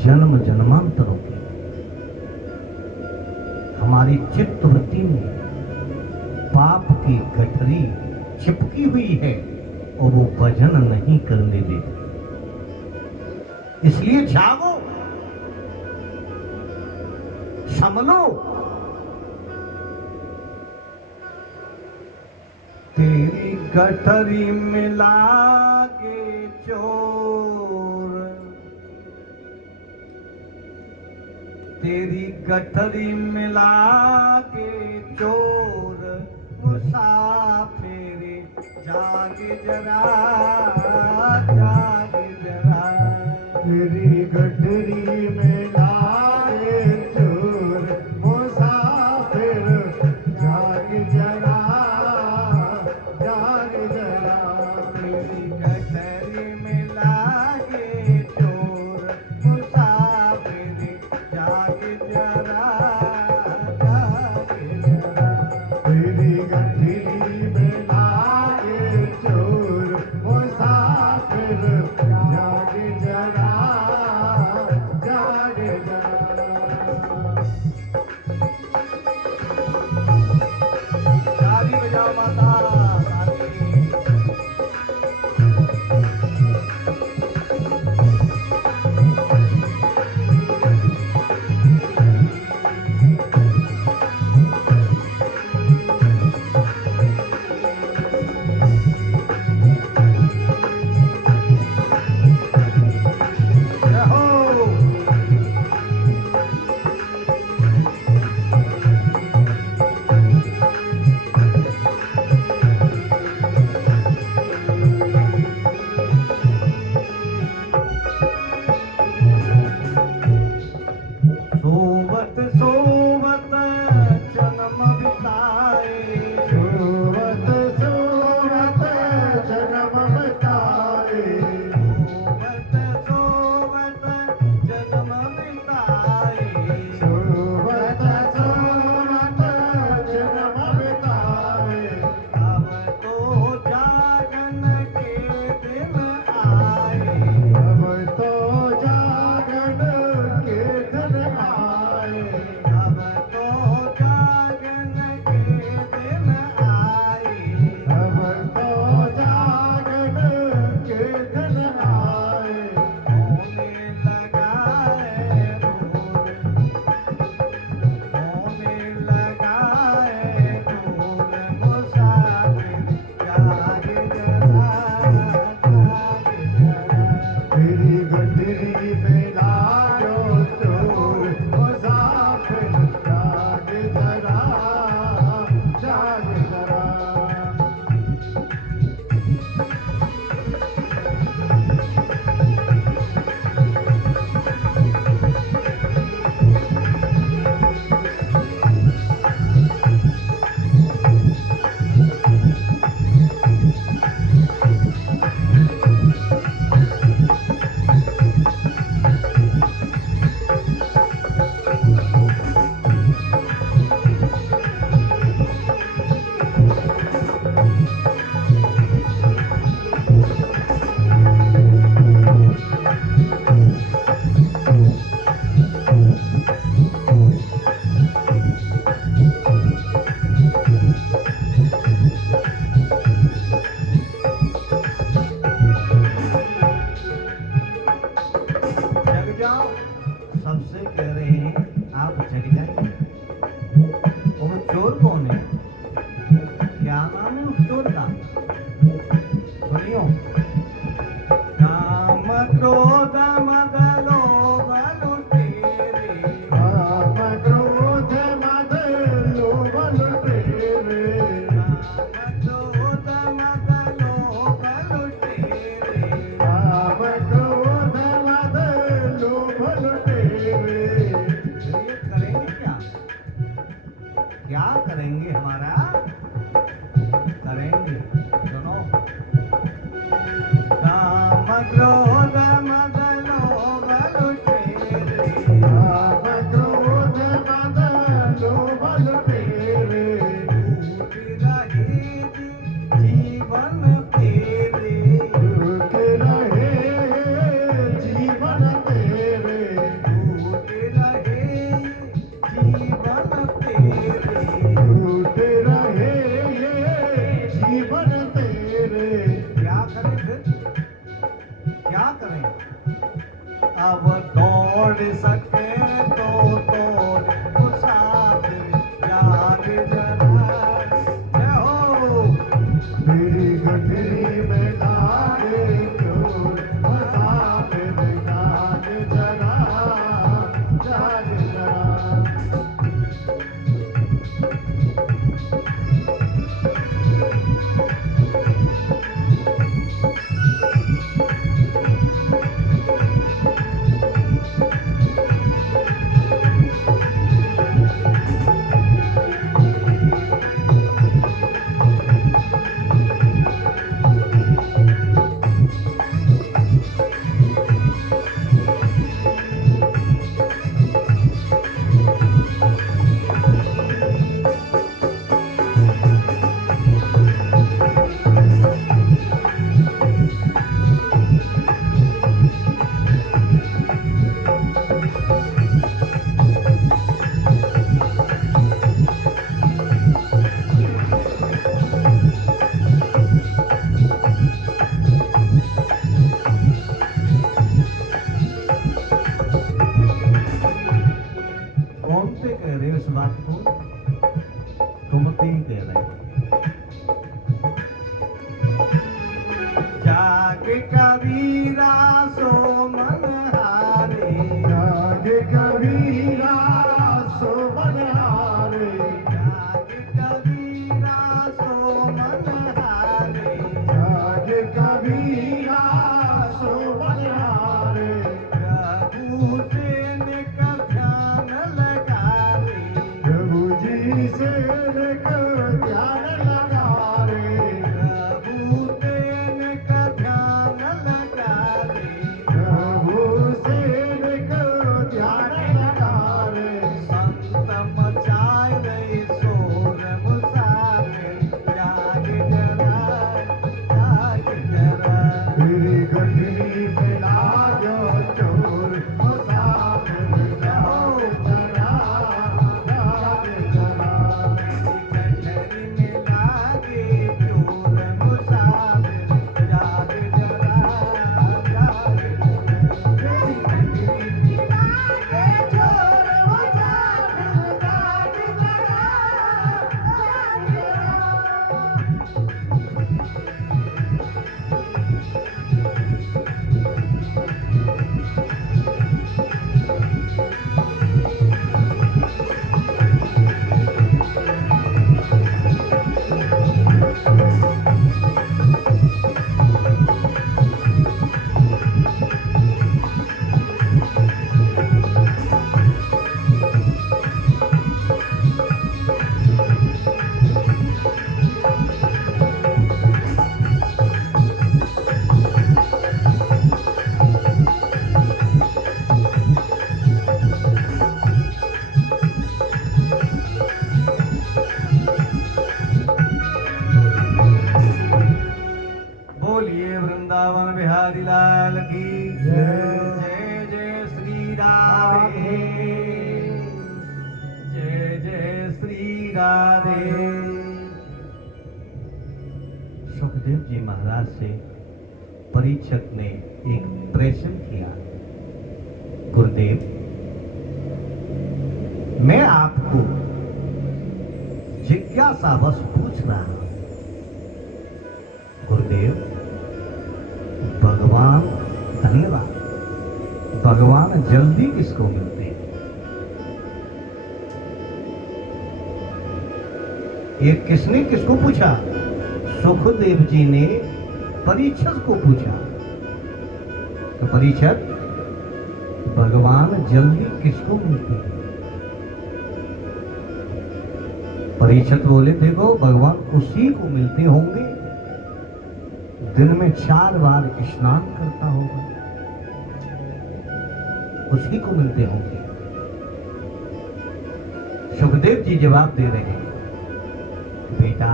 जन्म जन्मांतरों की हमारी चित्तवृत्ति में पाप की गठरी चिपकी हुई है और वो भजन नहीं करने देती। इसलिए जागो, संभलो। तेरी गठरी में लागे चोर, तेरी गठरी में लागे चोर, मुसाफिर जाग जरा, जाग जरा। तेरी गठरी में लाए चोर, मुसाफिर जाग जरा, जाग जरा। तेरी गठरी में लागे चोर, मुसाफिर जाग जरा, जाग जरा। तेरी गठरी में लाए चोर, मुसाफिर जाग जरा, जाग जरा। ताली बजाओ माता, ताली। जय हो। सबसे कह रहे हैं आप जग जाइए। और चोर कौन है? क्या नाम है उस चोर का? सुनियो, काम क्रोध मद लोभ लुटेरे, काम क्रोध मद लोभ लुटेरे, काम क्रोध मद लोभ लुटेरे, काम क्रोध मद लोभ लुटेरे। ये करेंगे क्या? क्या करेंगे? हमारा करेंगे। सुनो, काम क्रोध मद लोभ लुटेरे, काम क्रोध मद लोभ लुटेरे, टूट रहे जीवन तेरे, टूट रहे जीवन तेरे, टूट रहे जीवन तेरे। टूट रहे जीवन तेरे। क्या करें फिर? क्या करें? अब दौड़ सके तो दौड़ मुसाफिर जाग जरा। जय हो। मेरी गठरी में लागे चोर, मुसाफिर जाग जरा, जाग जरा। कौन से कह रहे हो इस बात को? तुम तो ही कह रहे हो। जाग कबीरा सो मन हारे, जाग कबीरा सो मन हारे, जाग कबीरा सो मन हारे, जाग कबीरा सो मन हारे। प्रभु सेन का ध्यान लगा रे, प्रभु जी से ध्यान लगा रे, प्रभु सेन का ध्यान लगा रे, प्रभु से ध्यान लगा रे। संत मचाए रहे शोर मुसाफिर जाग जरा, जाग जरा। मेरी गठरी पे लागो चोर, मुसाफिर जाओ जरा, जाग जरा। गठरी में लागे चोर मुसाफिर जाग जरा, जाग जरा। लागे चोर मुसाफिर जाग जरा, जाग जरा। बोलिए वृंदावन बिहारी लाल की जय। जय जय श्री राधे, जय जय श्री राधे। सुखदेव जी महाराज से परीक्षक ने एक प्रश्न किया, गुरुदेव मैं आपको जिज्ञासा बस पूछ रहा हूं, गुरुदेव, भगवान, धन्यवाद, भगवान जल्दी किसको मिलते हैं? ये किसने किसको पूछा? सुखदेव जी ने परीक्षित को पूछा। तो परीक्षित, भगवान जल्दी किसको मिलते हैं? परीक्षित बोले, देखो भगवान उसी को मिलते होंगे दिन में 4 बार स्नान करता होगा, उसी को मिलते होंगे। सुखदेव जी जवाब दे रहे हैं, बेटा,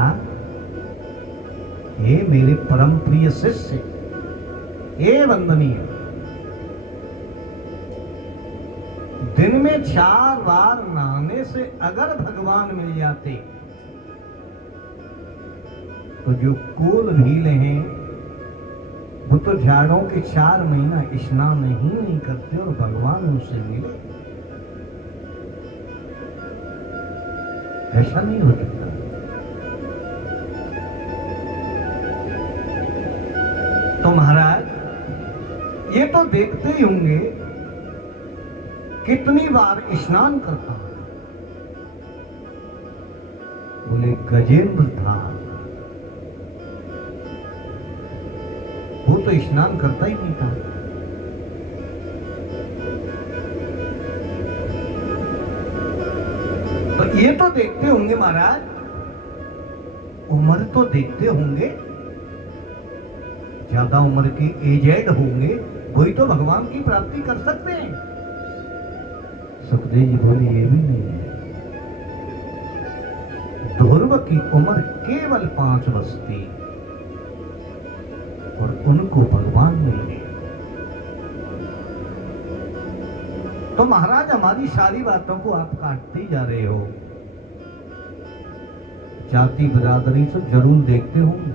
ये मेरे परम प्रिय शिष्य, ये वंदनीय, दिन में 4 बार नहाने से अगर भगवान मिल जाते तो जो कुल भील हैं वो तो झाड़ों के 4 महीना स्नान नहीं करते और भगवान उनसे मिले। ऐसा नहीं हो सकता। तो महाराज ये तो देखते ही होंगे कितनी बार स्नान करता है। बोले गजेंद्र था, वो तो स्नान करता ही नहीं था। तो ये तो देखते होंगे महाराज, उम्र तो देखते होंगे, ज्यादा उम्र के एजेड होंगे, वही तो भगवान की प्राप्ति कर सकते हैं। सुखदेव जी बोले, ये भी नहीं है। ध्रुव की उम्र केवल 5 वर्ष थी और उनको भगवान मिल गए। तो महाराज हमारी सारी बातों को आप काटते जा रहे हो। जाति बिरादरी से जरूर देखते होंगे।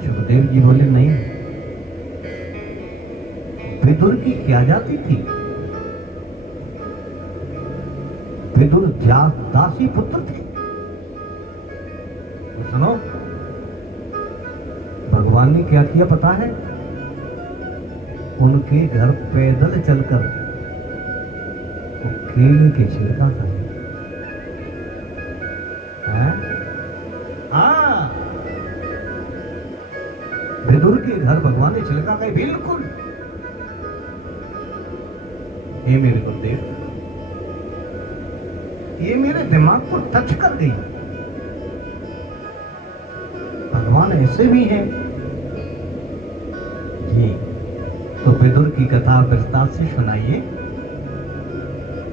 सुखदेव जी बोले, नहीं, विदुर की क्या जाति थी? विदुर दासी पुत्र थे। तो सुनो, भगवान ने क्या किया पता है? उनके घर पैदल चलकर वो केले के छिलका खाए। हाँ, विदुर के घर भगवान ने छिलका खाए, बिल्कुल। ये मेरे गुरुदेव, ये मेरे दिमाग को टच कर गई। भगवान ऐसे भी हैं जी। तो विदुर की कथा विस्तार से सुनाइए।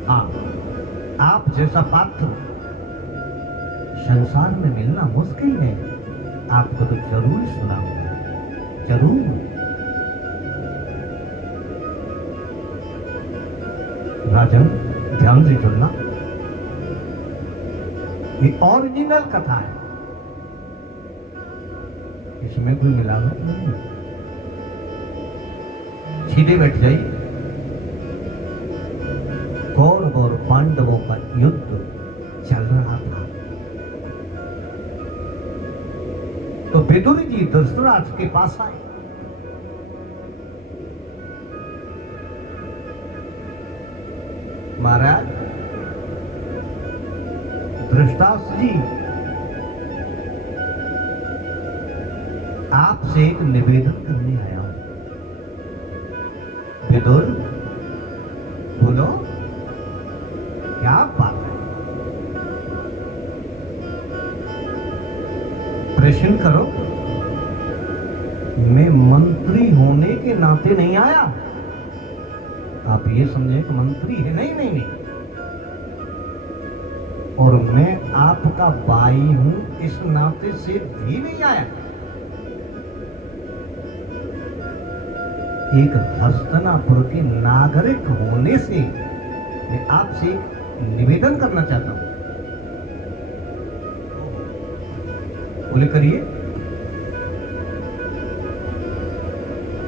हाँ, आप जैसा पात्र संसार में मिलना मुश्किल है, आपको तो जरूर सुनाऊंगा, जरूर। राजन, ध्यान से सुनना, ये ओरिजिनल कथा है, इसमें कोई मिलावट नहीं है। सीधे बैठ जाइए। कौरव और पांडवों का युद्ध चल रहा था। तो विदुर जी धृतराष्ट्र के पास आए। महाराज, धृतराष्ट्र जी, आपसे एक निवेदन करने आया हूं। विदुर, बोलो, क्या बात है? प्रश्न करो। मैं मंत्री होने के नाते नहीं आया। आप ये समझे कि मंत्री है? नहीं नहीं नहीं। और मैं आपका भाई हूं, इस नाते से भी नहीं आया। एक हस्तिनापुर के नागरिक होने से मैं आपसे निवेदन करना चाहता हूं। बोले, करिए।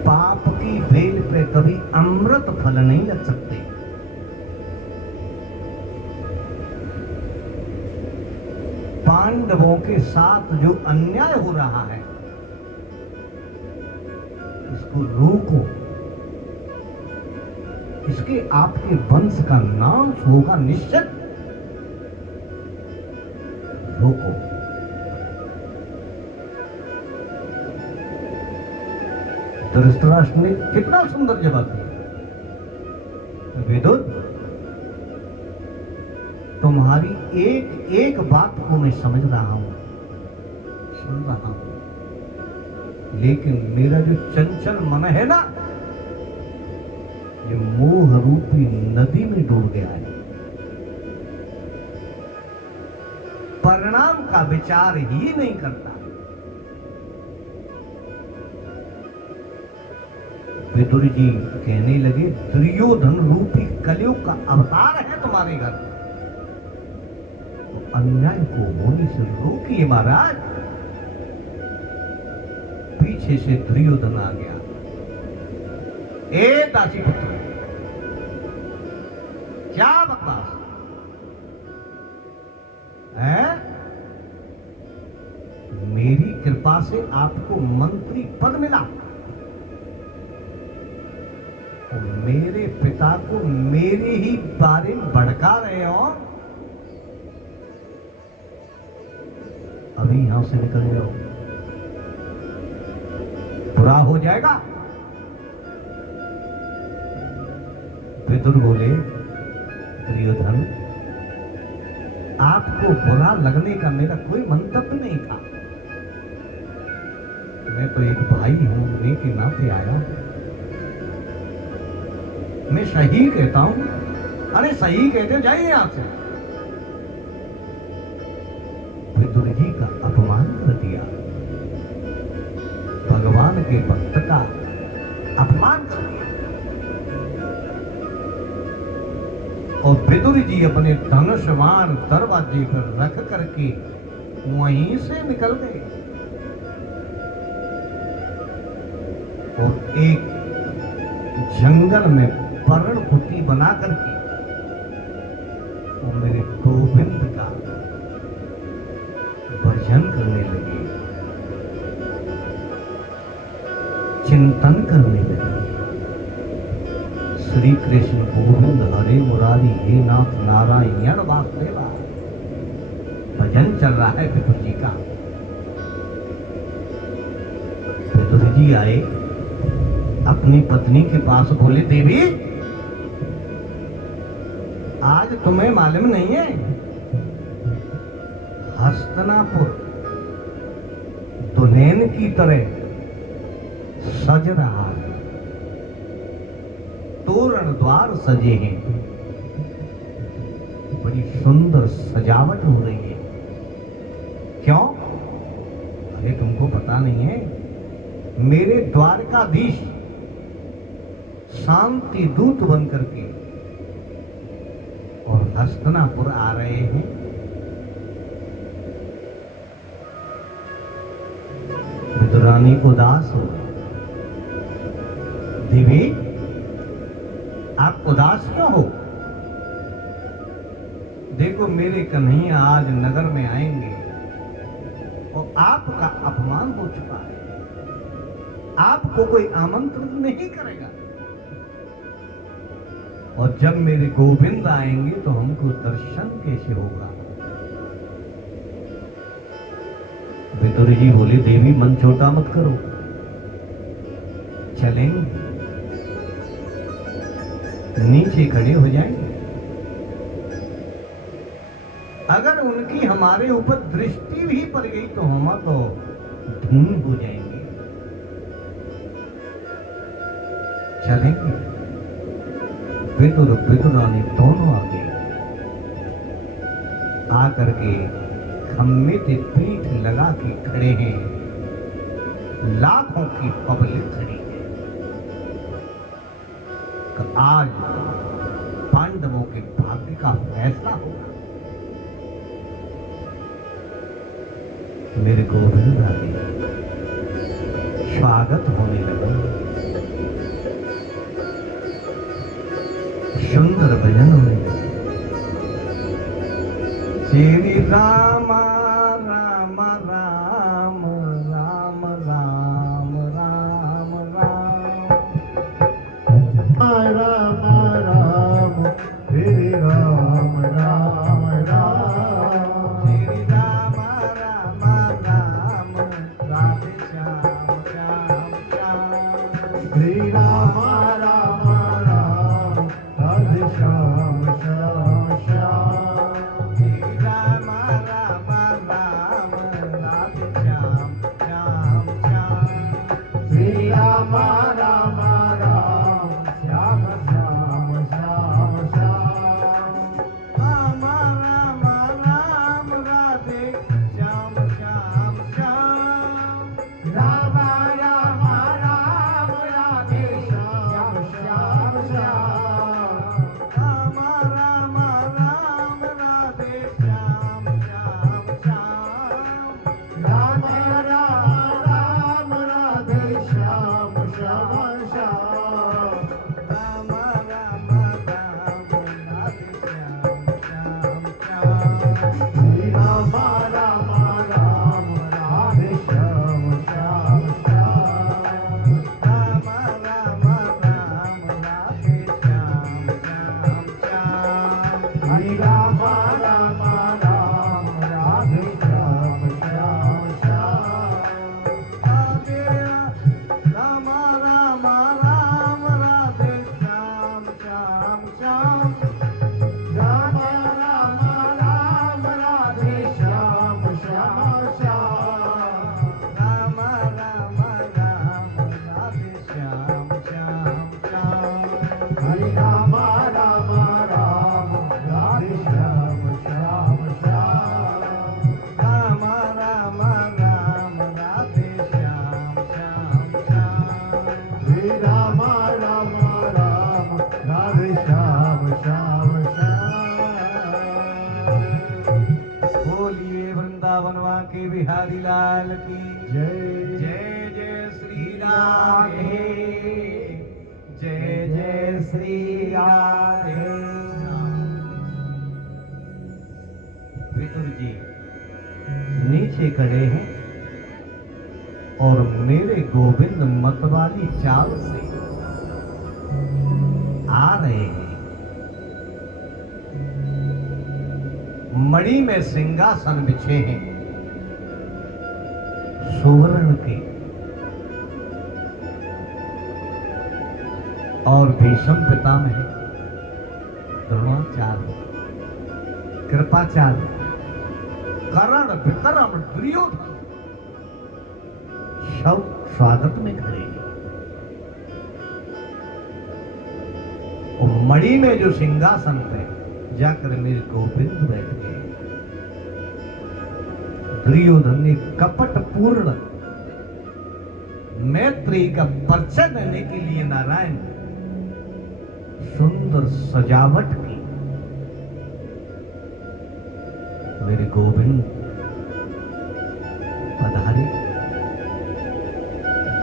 पाप की बेल पे कभी अमृत फल नहीं लग सकते। पांडवों के साथ जो अन्याय हो रहा है इसको रोको, इसके आपके वंश का नाश होगा निश्चित, रोको। धृतराष्ट्र ने कितना सुंदर जवाब दिया, विदुर तुम्हारी एक एक बात को मैं समझ रहा हूं, सुन रहा हूं, लेकिन मेरा जो चंचल मन है ना, ये मोह रूपी नदी में डूब गया है, परिणाम का विचार ही नहीं करता। विदुर जी कहने लगे, दुर्योधन रूपी कलयुग का अवतार है तुम्हारे घर, तो अन्याय को होने से रोकिए महाराज। पीछे से दुर्योधन आ गया, ए दासी पुत्र, क्या बकवास है? मेरी कृपा से आपको मंत्री पद मिला, तो मेरे पिता को मेरे ही बारे में भड़का रहे हो, अभी यहां से निकल जाओ, बुरा हो जाएगा। विदुर बोले, दुर्योधन आपको बुरा लगने का मेरा कोई मंतव्य नहीं था, मैं तो एक भाई होने के नाते आया, मैं सही कहता हूं। अरे सही कहते हो, जाइए यहां से। विदुर जी का अपमान कर दिया, भगवान के भक्त का अपमान कर दिया, और विदुर जी अपने धनुष्मान दरवाजे पर रख करके वहीं से निकल गए, और एक जंगल में पर्णकुटी बना करके वो मेरे गोविंद का भजन करने लगे, चिंतन करने लगे। श्री कृष्ण गोविंद हरे मुरारी हे नाथ नारायण वासुदेवा, भजन चल रहा है विदुर जी का। विदुर जी आए अपनी पत्नी के पास, बोले, देवी आज तुम्हें मालूम नहीं है, हस्तिनापुर दुल्हन की तरह सज रहा है, तोरण द्वार सजे हैं, बड़ी सुंदर सजावट हो रही है। क्यों? अरे तुमको पता नहीं है, मेरे द्वारकाधीश शांति दूत बन करके और हस्तिनापुर आ रहे हैं। विदुरानी उदास हो, देवी आप उदास क्यों हो? देखो मेरे कन्हैया आज नगर में आएंगे और आपका अपमान हो चुका है, आपको कोई आमंत्रित नहीं करेगा, और जब मेरे गोविंद आएंगे तो हमको दर्शन कैसे होगा? विदुर जी बोले, देवी मन छोटा मत करो, चलेंगे, नीचे खड़े हो जाएंगे, अगर उनकी हमारे ऊपर दृष्टि भी पड़ गई तो हम तो धूम हो जाएंगे, चलेंगे। विदुर विदुरानी दोनों आ गए, आकर के खम्मे से पीठ लगा के खड़े हैं, लाखों की पब्लिक खड़ी है। आज पांडवों के भाग्य का फैसला होगा। मेरे गोविंद आ गए, स्वागत होने लगा, सुंदर भजन होने लगे। श्री रामा अरे श्याम श्याम श्याम। बोलिए वृंदावन के बिहारी लाल की जय जय जय श्री राधे जय जय श्री राधे। विदुर जी नीचे खड़े हैं और मेरे गोविंद मतवाली चाल से आ रहे हैं। मणि में सिंहासन बिछे हैं सुवर्ण के और भीष्म पितामह द्रोणाचार्य कृपाचार्य कर्ण विकर्ण दुर्योधन सब स्वागत में खड़े हैं। और मणि में जो सिंहासन पे जाकर मेरे गोविंद बैठ गए। दुर्योधन ने कपट पूर्ण मैत्री का परिचय देने के लिए नारायण सुंदर सजावट की। मेरे गोविंद पधारे।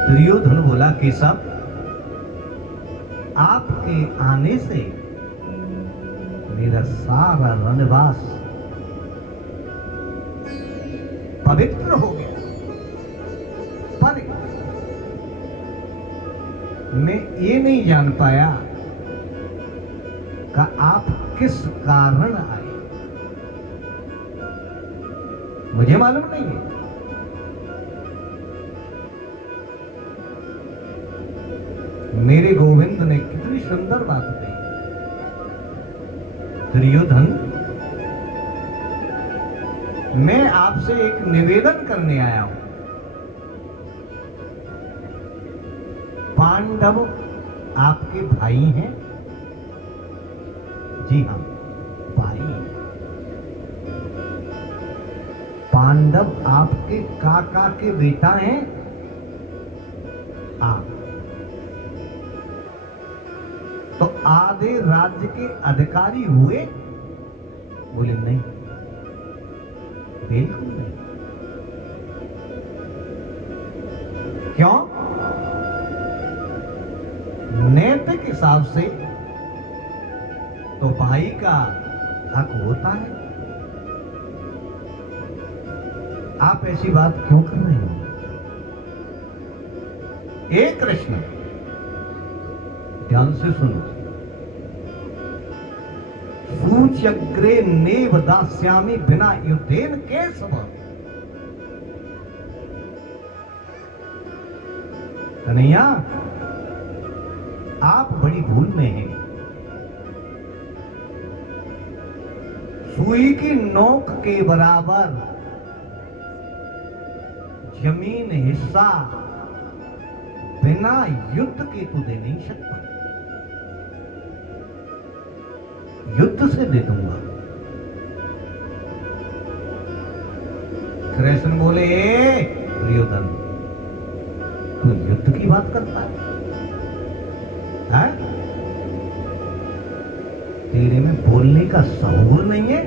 दुर्योधन बोला कि सब आपके आने से मेरा सारा वनवास पवित्र हो गया, पर मैं ये नहीं जान पाया कि आप किस कारण आए। मुझे मालूम नहीं है। मेरे गोविंद ने कितनी सुंदर बात कही। दुर्योधन, मैं आपसे एक निवेदन करने आया हूं। पांडव आपके भाई हैं? जी हां, भाई हैं। पांडव आपके काका के बेटा हैं? हाँ। तो आधे राज्य के अधिकारी हुए? बोले नहीं, बिल्कुल नहीं। क्यों? नैतिक हिसाब से तो भाई का हक होता है। आप ऐसी बात क्यों कर रहे हो? हे कृष्ण, ध्यान से सुनो। सूच्यग्रे नेव दास्यामि बिना युद्धेन केशव। कन्हैया, आप बड़ी भूल में हैं। सुई की नोक के बराबर जमीन हिस्सा बिना युद्ध के तो दे नहीं सकता। युद्ध से दे दूंगा। कृष्ण बोले, दुर्योधन, तू युद्ध की बात करता है? तेरे में बोलने का शऊर नहीं है?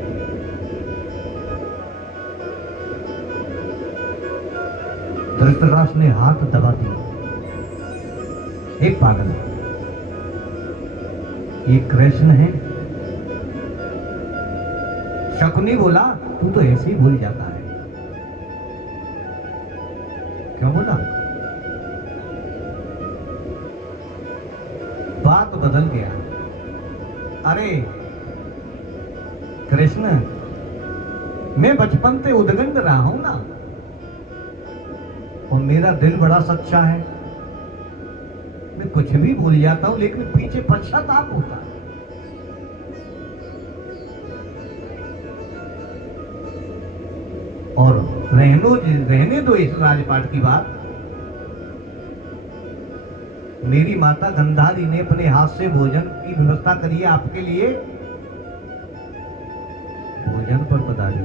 धृतराष्ट्र ने हाथ दबा दिया। एक पागल, ये कृष्ण है। शकुनी बोला, तू तो ऐसे ही भूल जाता है। क्यों बोला? बात बदल गया। अरे कृष्ण, मैं बचपन से उद्गंड रहा हूं ना, और मेरा दिल बड़ा सच्चा है। मैं कुछ भी भूल जाता हूं, लेकिन पीछे पश्चाताप होता है। और रहने दो इस राजपाट की बात। मेरी माता गंधारी ने अपने हाथ से भोजन की व्यवस्था करी है आपके लिए। भोजन पर बता दी।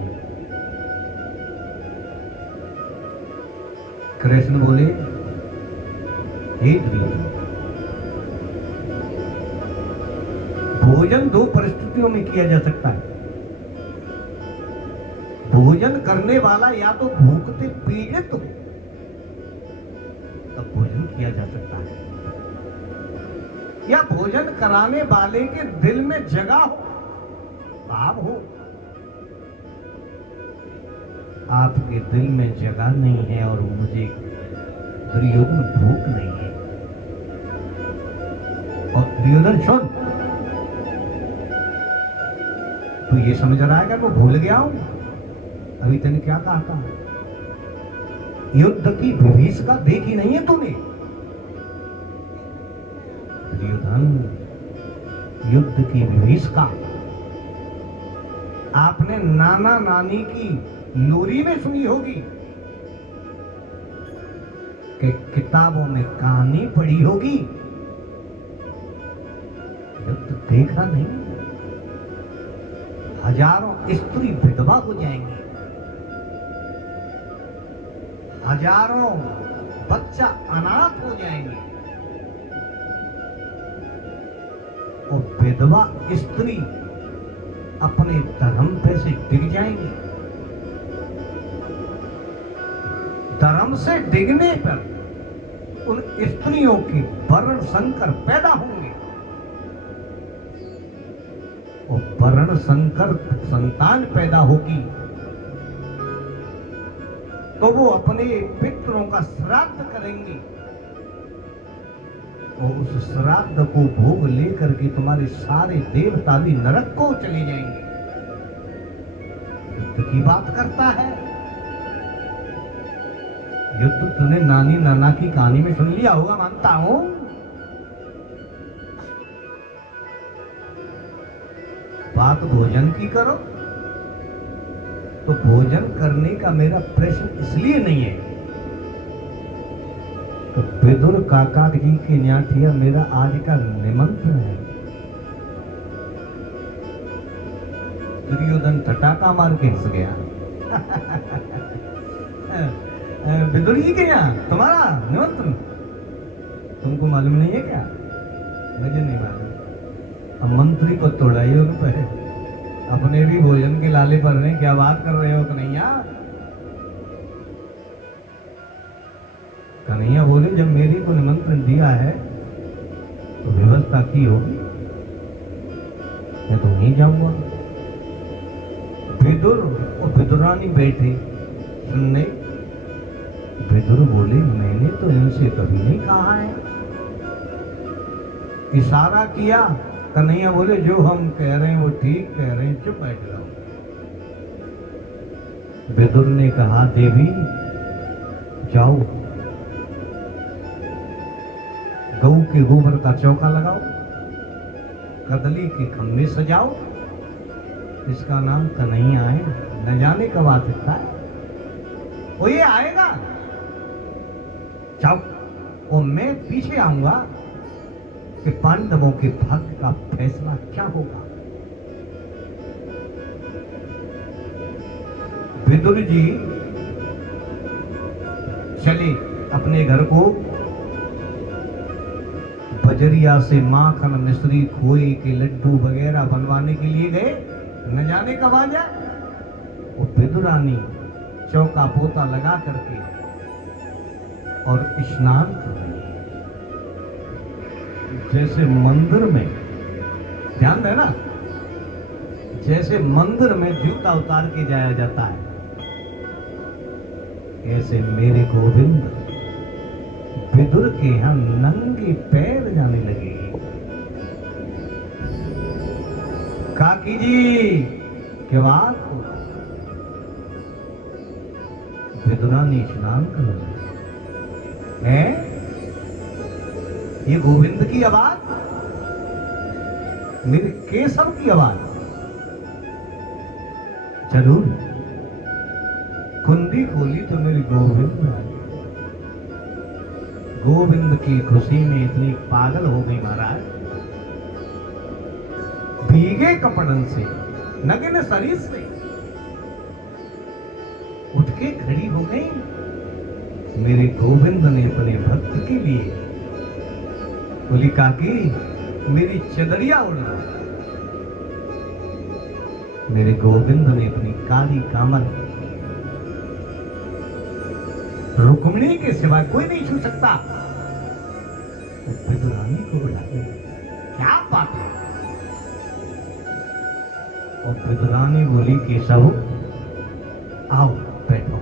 कृष्ण बोले, हे दुर्योधन, भोजन दो परिस्थितियों में किया जा सकता है। भोजन करने वाला या तो भूख से पीड़ित हो तब भोजन किया जा सकता है, या भोजन कराने वाले के दिल में जगह हो, भाव हो। आपके दिल में जगह नहीं है और मुझे दुर्योधन भूख नहीं है। और दुर्योधन सुन, तू ये समझ रहा है कि मैं भूल गया हूं? अभी तूने क्या कहा था? युद्ध की विभीषिका देखी नहीं है तूने? दुर्योधन, युद्ध की विभीषिका आपने नाना नानी की लोरी में सुनी होगी, कि किताबों में कहानी पढ़ी होगी, युद्ध देखा नहीं। हजारों स्त्री विधवा हो जाएंगी, हजारों बच्चा अनाथ हो जाएंगे, और विधवा स्त्री अपने धर्म पे से डिग जाएंगी। धर्म से डिगने पर उन स्त्रियों के वर्ण संकर पैदा होंगे, और वर्ण संकर संतान पैदा होगी तो वो अपने पितरों का श्राद्ध करेंगे, और उस श्राद्ध को भोग लेकर के तुम्हारे सारे देवता भी नरक को चले जाएंगे। युद्ध की बात करता है। युद्ध तूने नानी नाना की कहानी में सुन लिया होगा, मानता हूं। बात भोजन की करो तो भोजन करने का मेरा प्रश्न इसलिए नहीं है तो विदुर काका जी के न्याठिया मेरा आज का निमंत्रण है। दुर्योधन ठटाका मार के हंस गया। विदुर जी के यहाँ तुम्हारा निमंत्रण, तुमको मालूम नहीं है क्या? मुझे नहीं मालूम। अब मंत्री को तोड़ाइए पर अपने भी भोजन के लाले पर रहे, क्या बात कर रहे हो कन्हैया? कन्हैया बोले जब मेरी को निमंत्रण दिया है तो व्यवस्था की होगी, मैं तो नहीं जाऊंगा। विदुर और विदुरानी बैठे सुनने। विदुर बोले मैंने तो इनसे कभी नहीं कहा है। इशारा किया। कन्हैया बोले जो हम कह रहे हैं वो ठीक कह रहे हैं, चुप बैठ जाओ। विदुर ने कहा देवी जाओ, गऊ के गोबर का चौका लगाओ, कदली के खम्भे सजाओ, इसका नाम कन्हैया है, न जाने कब आ सकता है, वो ये आएगा। जाओ, और मैं पीछे आऊंगा कि पांडवों के भाग्य का फैसला क्या होगा। विदुर जी चले अपने घर को, बजरिया से माखन मिश्री खोए के लड्डू वगैरह बनवाने के लिए गए, न जाने कब आ जाए। वो विदुरानी चौका पोता लगा करके और स्नान कर रही है। जैसे मंदिर में, ध्यान देना, जैसे मंदिर में जूता उतार के जाया जाता है, ऐसे मेरे गोविंद विदुर के यहां नंगे पैर जाने लगे। काकी जी के बाद विदुरानी स्नान कर रही है। ये गोविंद की आवाज, मेरे केशव की आवाज। जरूर कुंडी खोली तो मेरी गोविंद आई। गोविंद की खुशी में इतनी पागल हो गई महाराज, भीगे कपड़न से, नग्न शरीर से उठ के खड़ी हो गई। मेरे गोविंद ने अपने भक्त के लिए बोली काकी मेरी चदरिया उड़ रहा, मेरे गोविंद ने अपनी काली कामल रुक्मिणी के सिवा कोई नहीं छू सकता। विदुरानी को बुला लिया, क्या बात है? और विदुरानी बोली केशव आओ बैठो।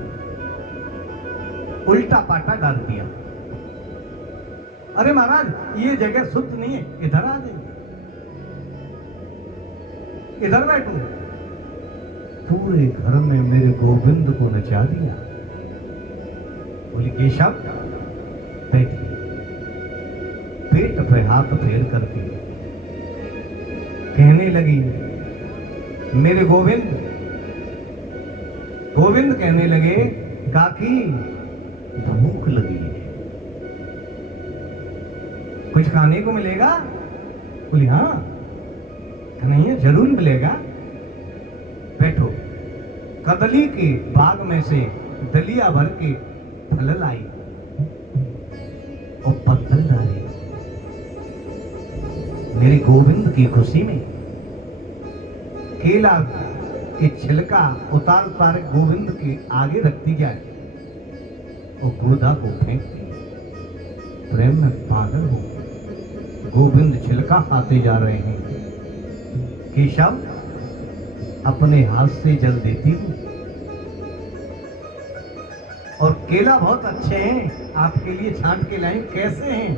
उल्टा पाटा डाल दिया। अरे महाराज ये जगह शुद्ध नहीं है, इधर आ जाइए, इधर बैठो। पूरे घर में मेरे गोविंद को नचा दिया। बोली केशव बैठिए। पेट पे हाथ फेर करके कहने लगी मेरे गोविंद। गोविंद कहने लगे काकी भूख लगी है, कुछ खाने को मिलेगा? बोली हाँ नहीं जरूर मिलेगा, बैठो। कदली के बाग में से दलिया भर के फल लाई और पत्थर डाले। मेरे गोविंद की खुशी में केला के छिलका उतार उतार गोविंद के आगे रखती जाए और गोदा को फेंक दी। प्रेम में पागल हो गोविंद छिलका खाते जा रहे हैं। केशव अपने हाथ से जल देती हूं और केला बहुत अच्छे हैं, आपके लिए छांट के लाई, कैसे हैं?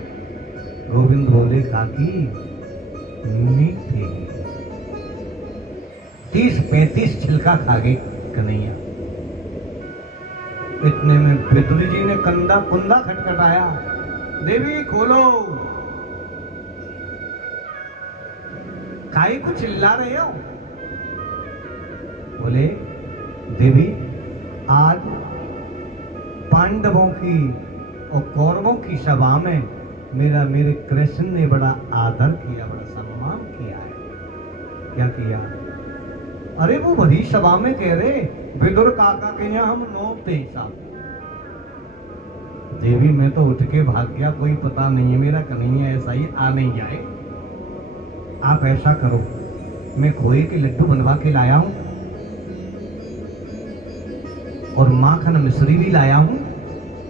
गोविंद बोले काकी मीठे हैं। 30-35 छिलका खा गए कन्हैया। इतने में पितृ जी ने कुंदा खटखटाया, देवी खोलो। काहे को चिल्ला रहे हो? बोले देवी आज पांडवों की और कौरवों की सभा में मेरे कृष्ण ने बड़ा आदर किया, बड़ा सम्मान किया है। क्या किया? अरे वो बड़ी सभा में कह रहे विदुर काका के यहाँ हम नौते साहब। देवी मैं तो उठ के भाग गया, कोई पता नहीं है, मेरा कन्हैया ऐसा ही आ नहीं जाए। आप ऐसा करो, मैं खोए के लड्डू बनवा के लाया हूं और माखन मिश्री भी लाया हूं,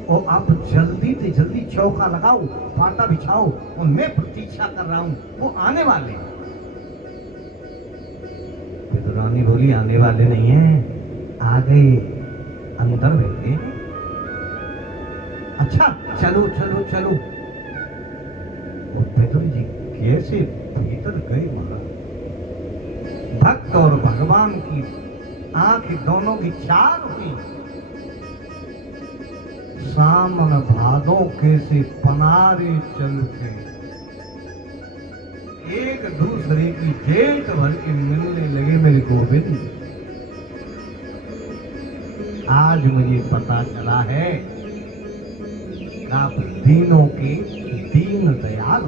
और आप जल्दी से जल्दी चौका लगाओ, पाटा बिछाओ, और मैं प्रतीक्षा कर रहा हूं, वो आने वाले हैं। विदुरानी बोली आने वाले नहीं हैं, आ गए, अंदर बैठे हैं। अच्छा चलो चलो चलो। और विदुर जी कैसे भीतर गए महाराज। भक्त और भगवान की आंख दोनों की चार हुई। सामन भादों कैसे पनारे चलते, एक दूसरे की जेठ भर के मिलने लगे। मेरे गोविंद आज मुझे पता चला है आप दीनों के दीन दयाल।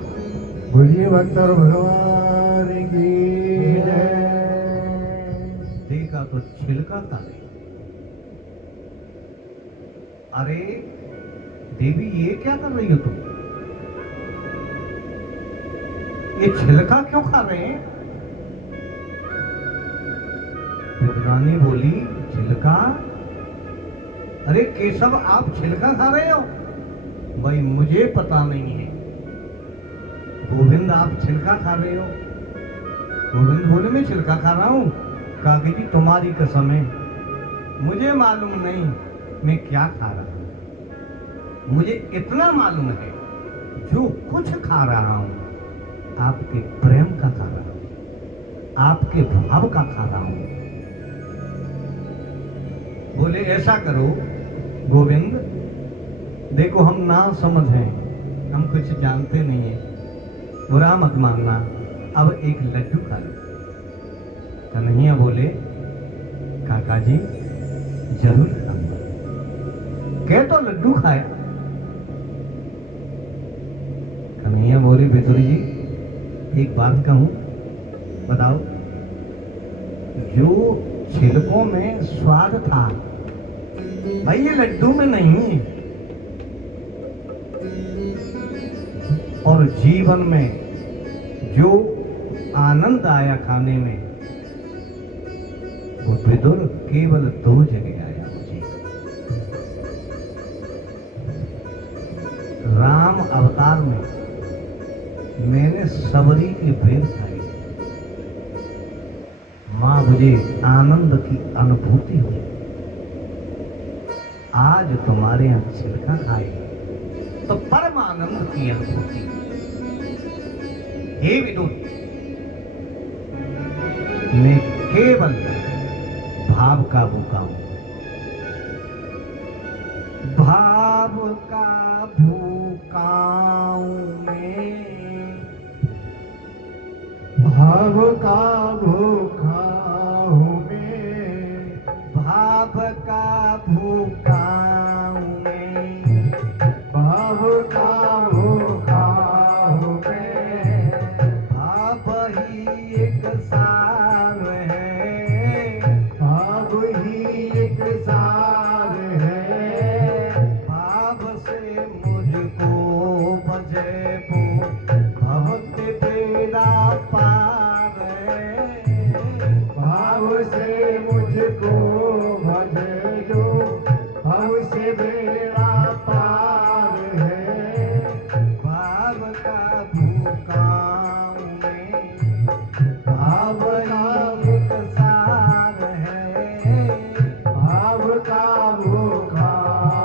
बोलिए भक्त और भगवान की जय। देखा तो छिलका था। अरे देवी ये क्या कर रही हो तुम? ये छिलका क्यों खा रहे हैं? विदुरानी बोली छिलका? अरे केशव आप छिलका खा रहे हो? भाई मुझे पता नहीं है। गोविंद आप छिलका खा रहे हो? गोविंद बोले मैं छिलका खा रहा हूं। काकी जी तुम्हारी कसम है, मुझे मालूम नहीं मैं क्या खा रहा हूं। मुझे इतना मालूम है जो कुछ खा रहा हूं आपके प्रेम का खा रहा हूं, आपके भाव का खा रहा हूं। बोले ऐसा करो गोविंद, देखो हम ना समझ हैं, हम कुछ जानते नहीं है, बुरा मत मानना, अब एक लड्डू खा लो। कन्हैया बोले काका जी जरूर खाऊंगा। कह तो लड्डू खाया। कन्हैया बोले विदुर जी एक बात कहूं, बताओ। जो छिलकों में स्वाद था भाई ये लड्डू में नहीं है, और जीवन में जो आनंद आया खाने में वो विदुर केवल 2 जगह आया मुझे। राम अवतार में मैंने सबरी की बेर खाई, मां मुझे आनंद की अनुभूति हुई। आज तुम्हारे यहां छिलका खाए तो परमानंद की अनुभूति। हे विदुर, मैं केवल भाव का भूखा हूं, भाव का भूखा हूं मैं, भाव का भूखा हूँ मैं, भाव का भूखा हूं मैं, भाव का भूखा हूँ मैं, भाव ही एक सार है, भाव ही एक सार है, भाव से मुझको बजे वो भक्ति बेड़ा पार है, भाव से मुझको भजे जो भाव से बेड़ा पार है, भाव का भूखा हूं मैं, भाव भाव का एक सार है, भाव का भूखा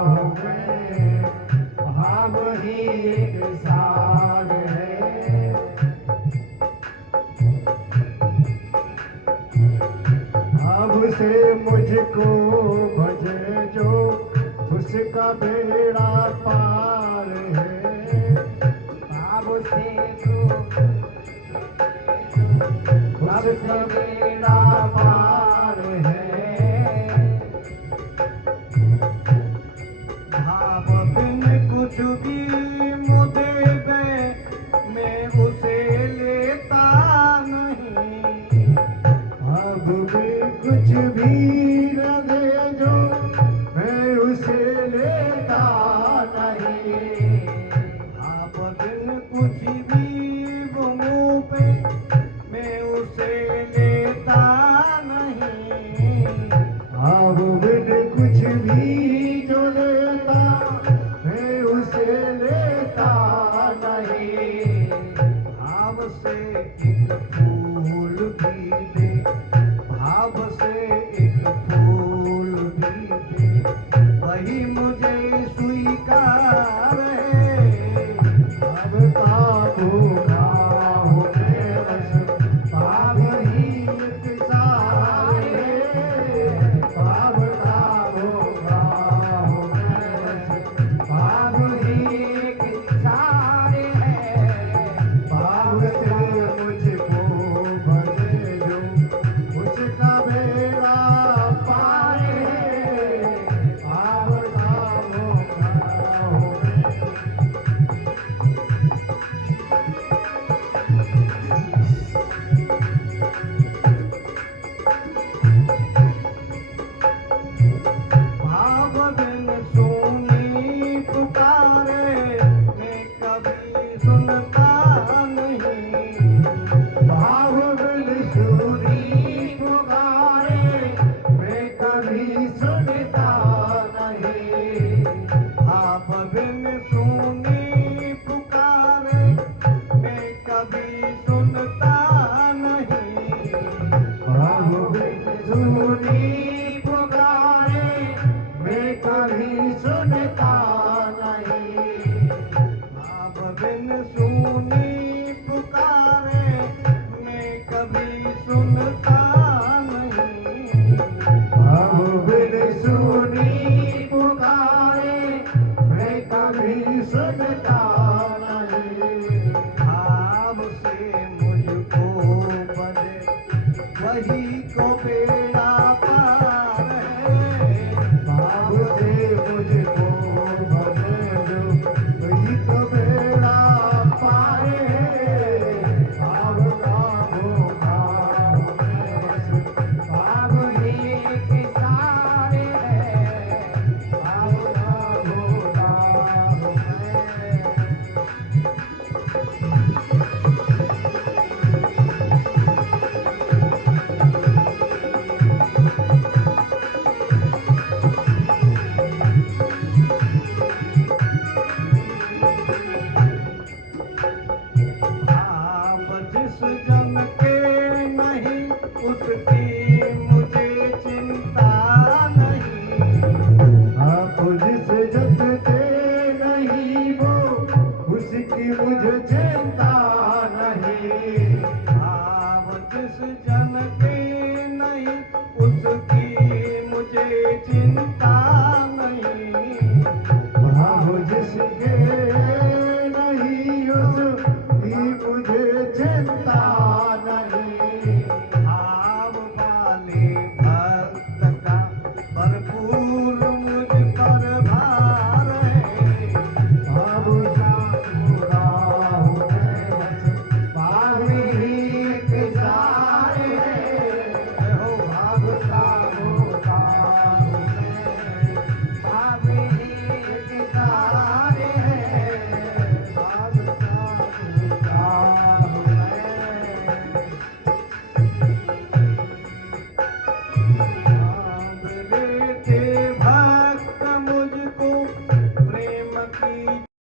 हूँ मैं, भाव ही एक सार है, भाव से मुझको भजे जो उसका बेड़ा पार है, भाव से जो उसका बेड़ा पार है, भाव बिन कुछ भी मुझे मैं उसे लेता नहीं, अब भी कुछ भी लगे जो मैं उसे लेता नहीं, भाव बिन कुछ भी वो मुंह पे मैं उसे लेता नहीं, अब बिन कुछ भी जो लेता मैं उसे लेता नहीं, भाव से एक फूल भी दे, भाव से एक फूल भी दे, वही मुझे स्वीकार है, अब का भूखा हूँ मैं बस, भाव ही एक सार है, भाव का भूखा हूँ मैं बस, भाव ही एक सार है, भाव से मुझको भजे जो उसका बेड़ा पार है, भाव का भूखा हूँ मैं, भाव बिन सुनी पुकारे मैं कभी सुनता नहीं, भाव बिन सुनी पुकारे मैं कभी सुनता नहीं, भाव बिन सुनी पुकारे मैं कभी सुनता नहीं, भाव बिन सुनी पुकारे मैं कभी सुनता नहीं, भाव बिन सुनी पुकारे मैं कभी सुनता नहीं, भाव बिन सुनी पुकारे मैं कभी सुनता नहीं, भाव से मुझको बजे वही को बेड़ा पार है, भाव से मुझको भजे जो वही तो बेड़ा पार है, भाव का भूखा हूँ मैं बस, भाव ही एक सार है, भाव का भूखा हूँ मैं, जिस जन के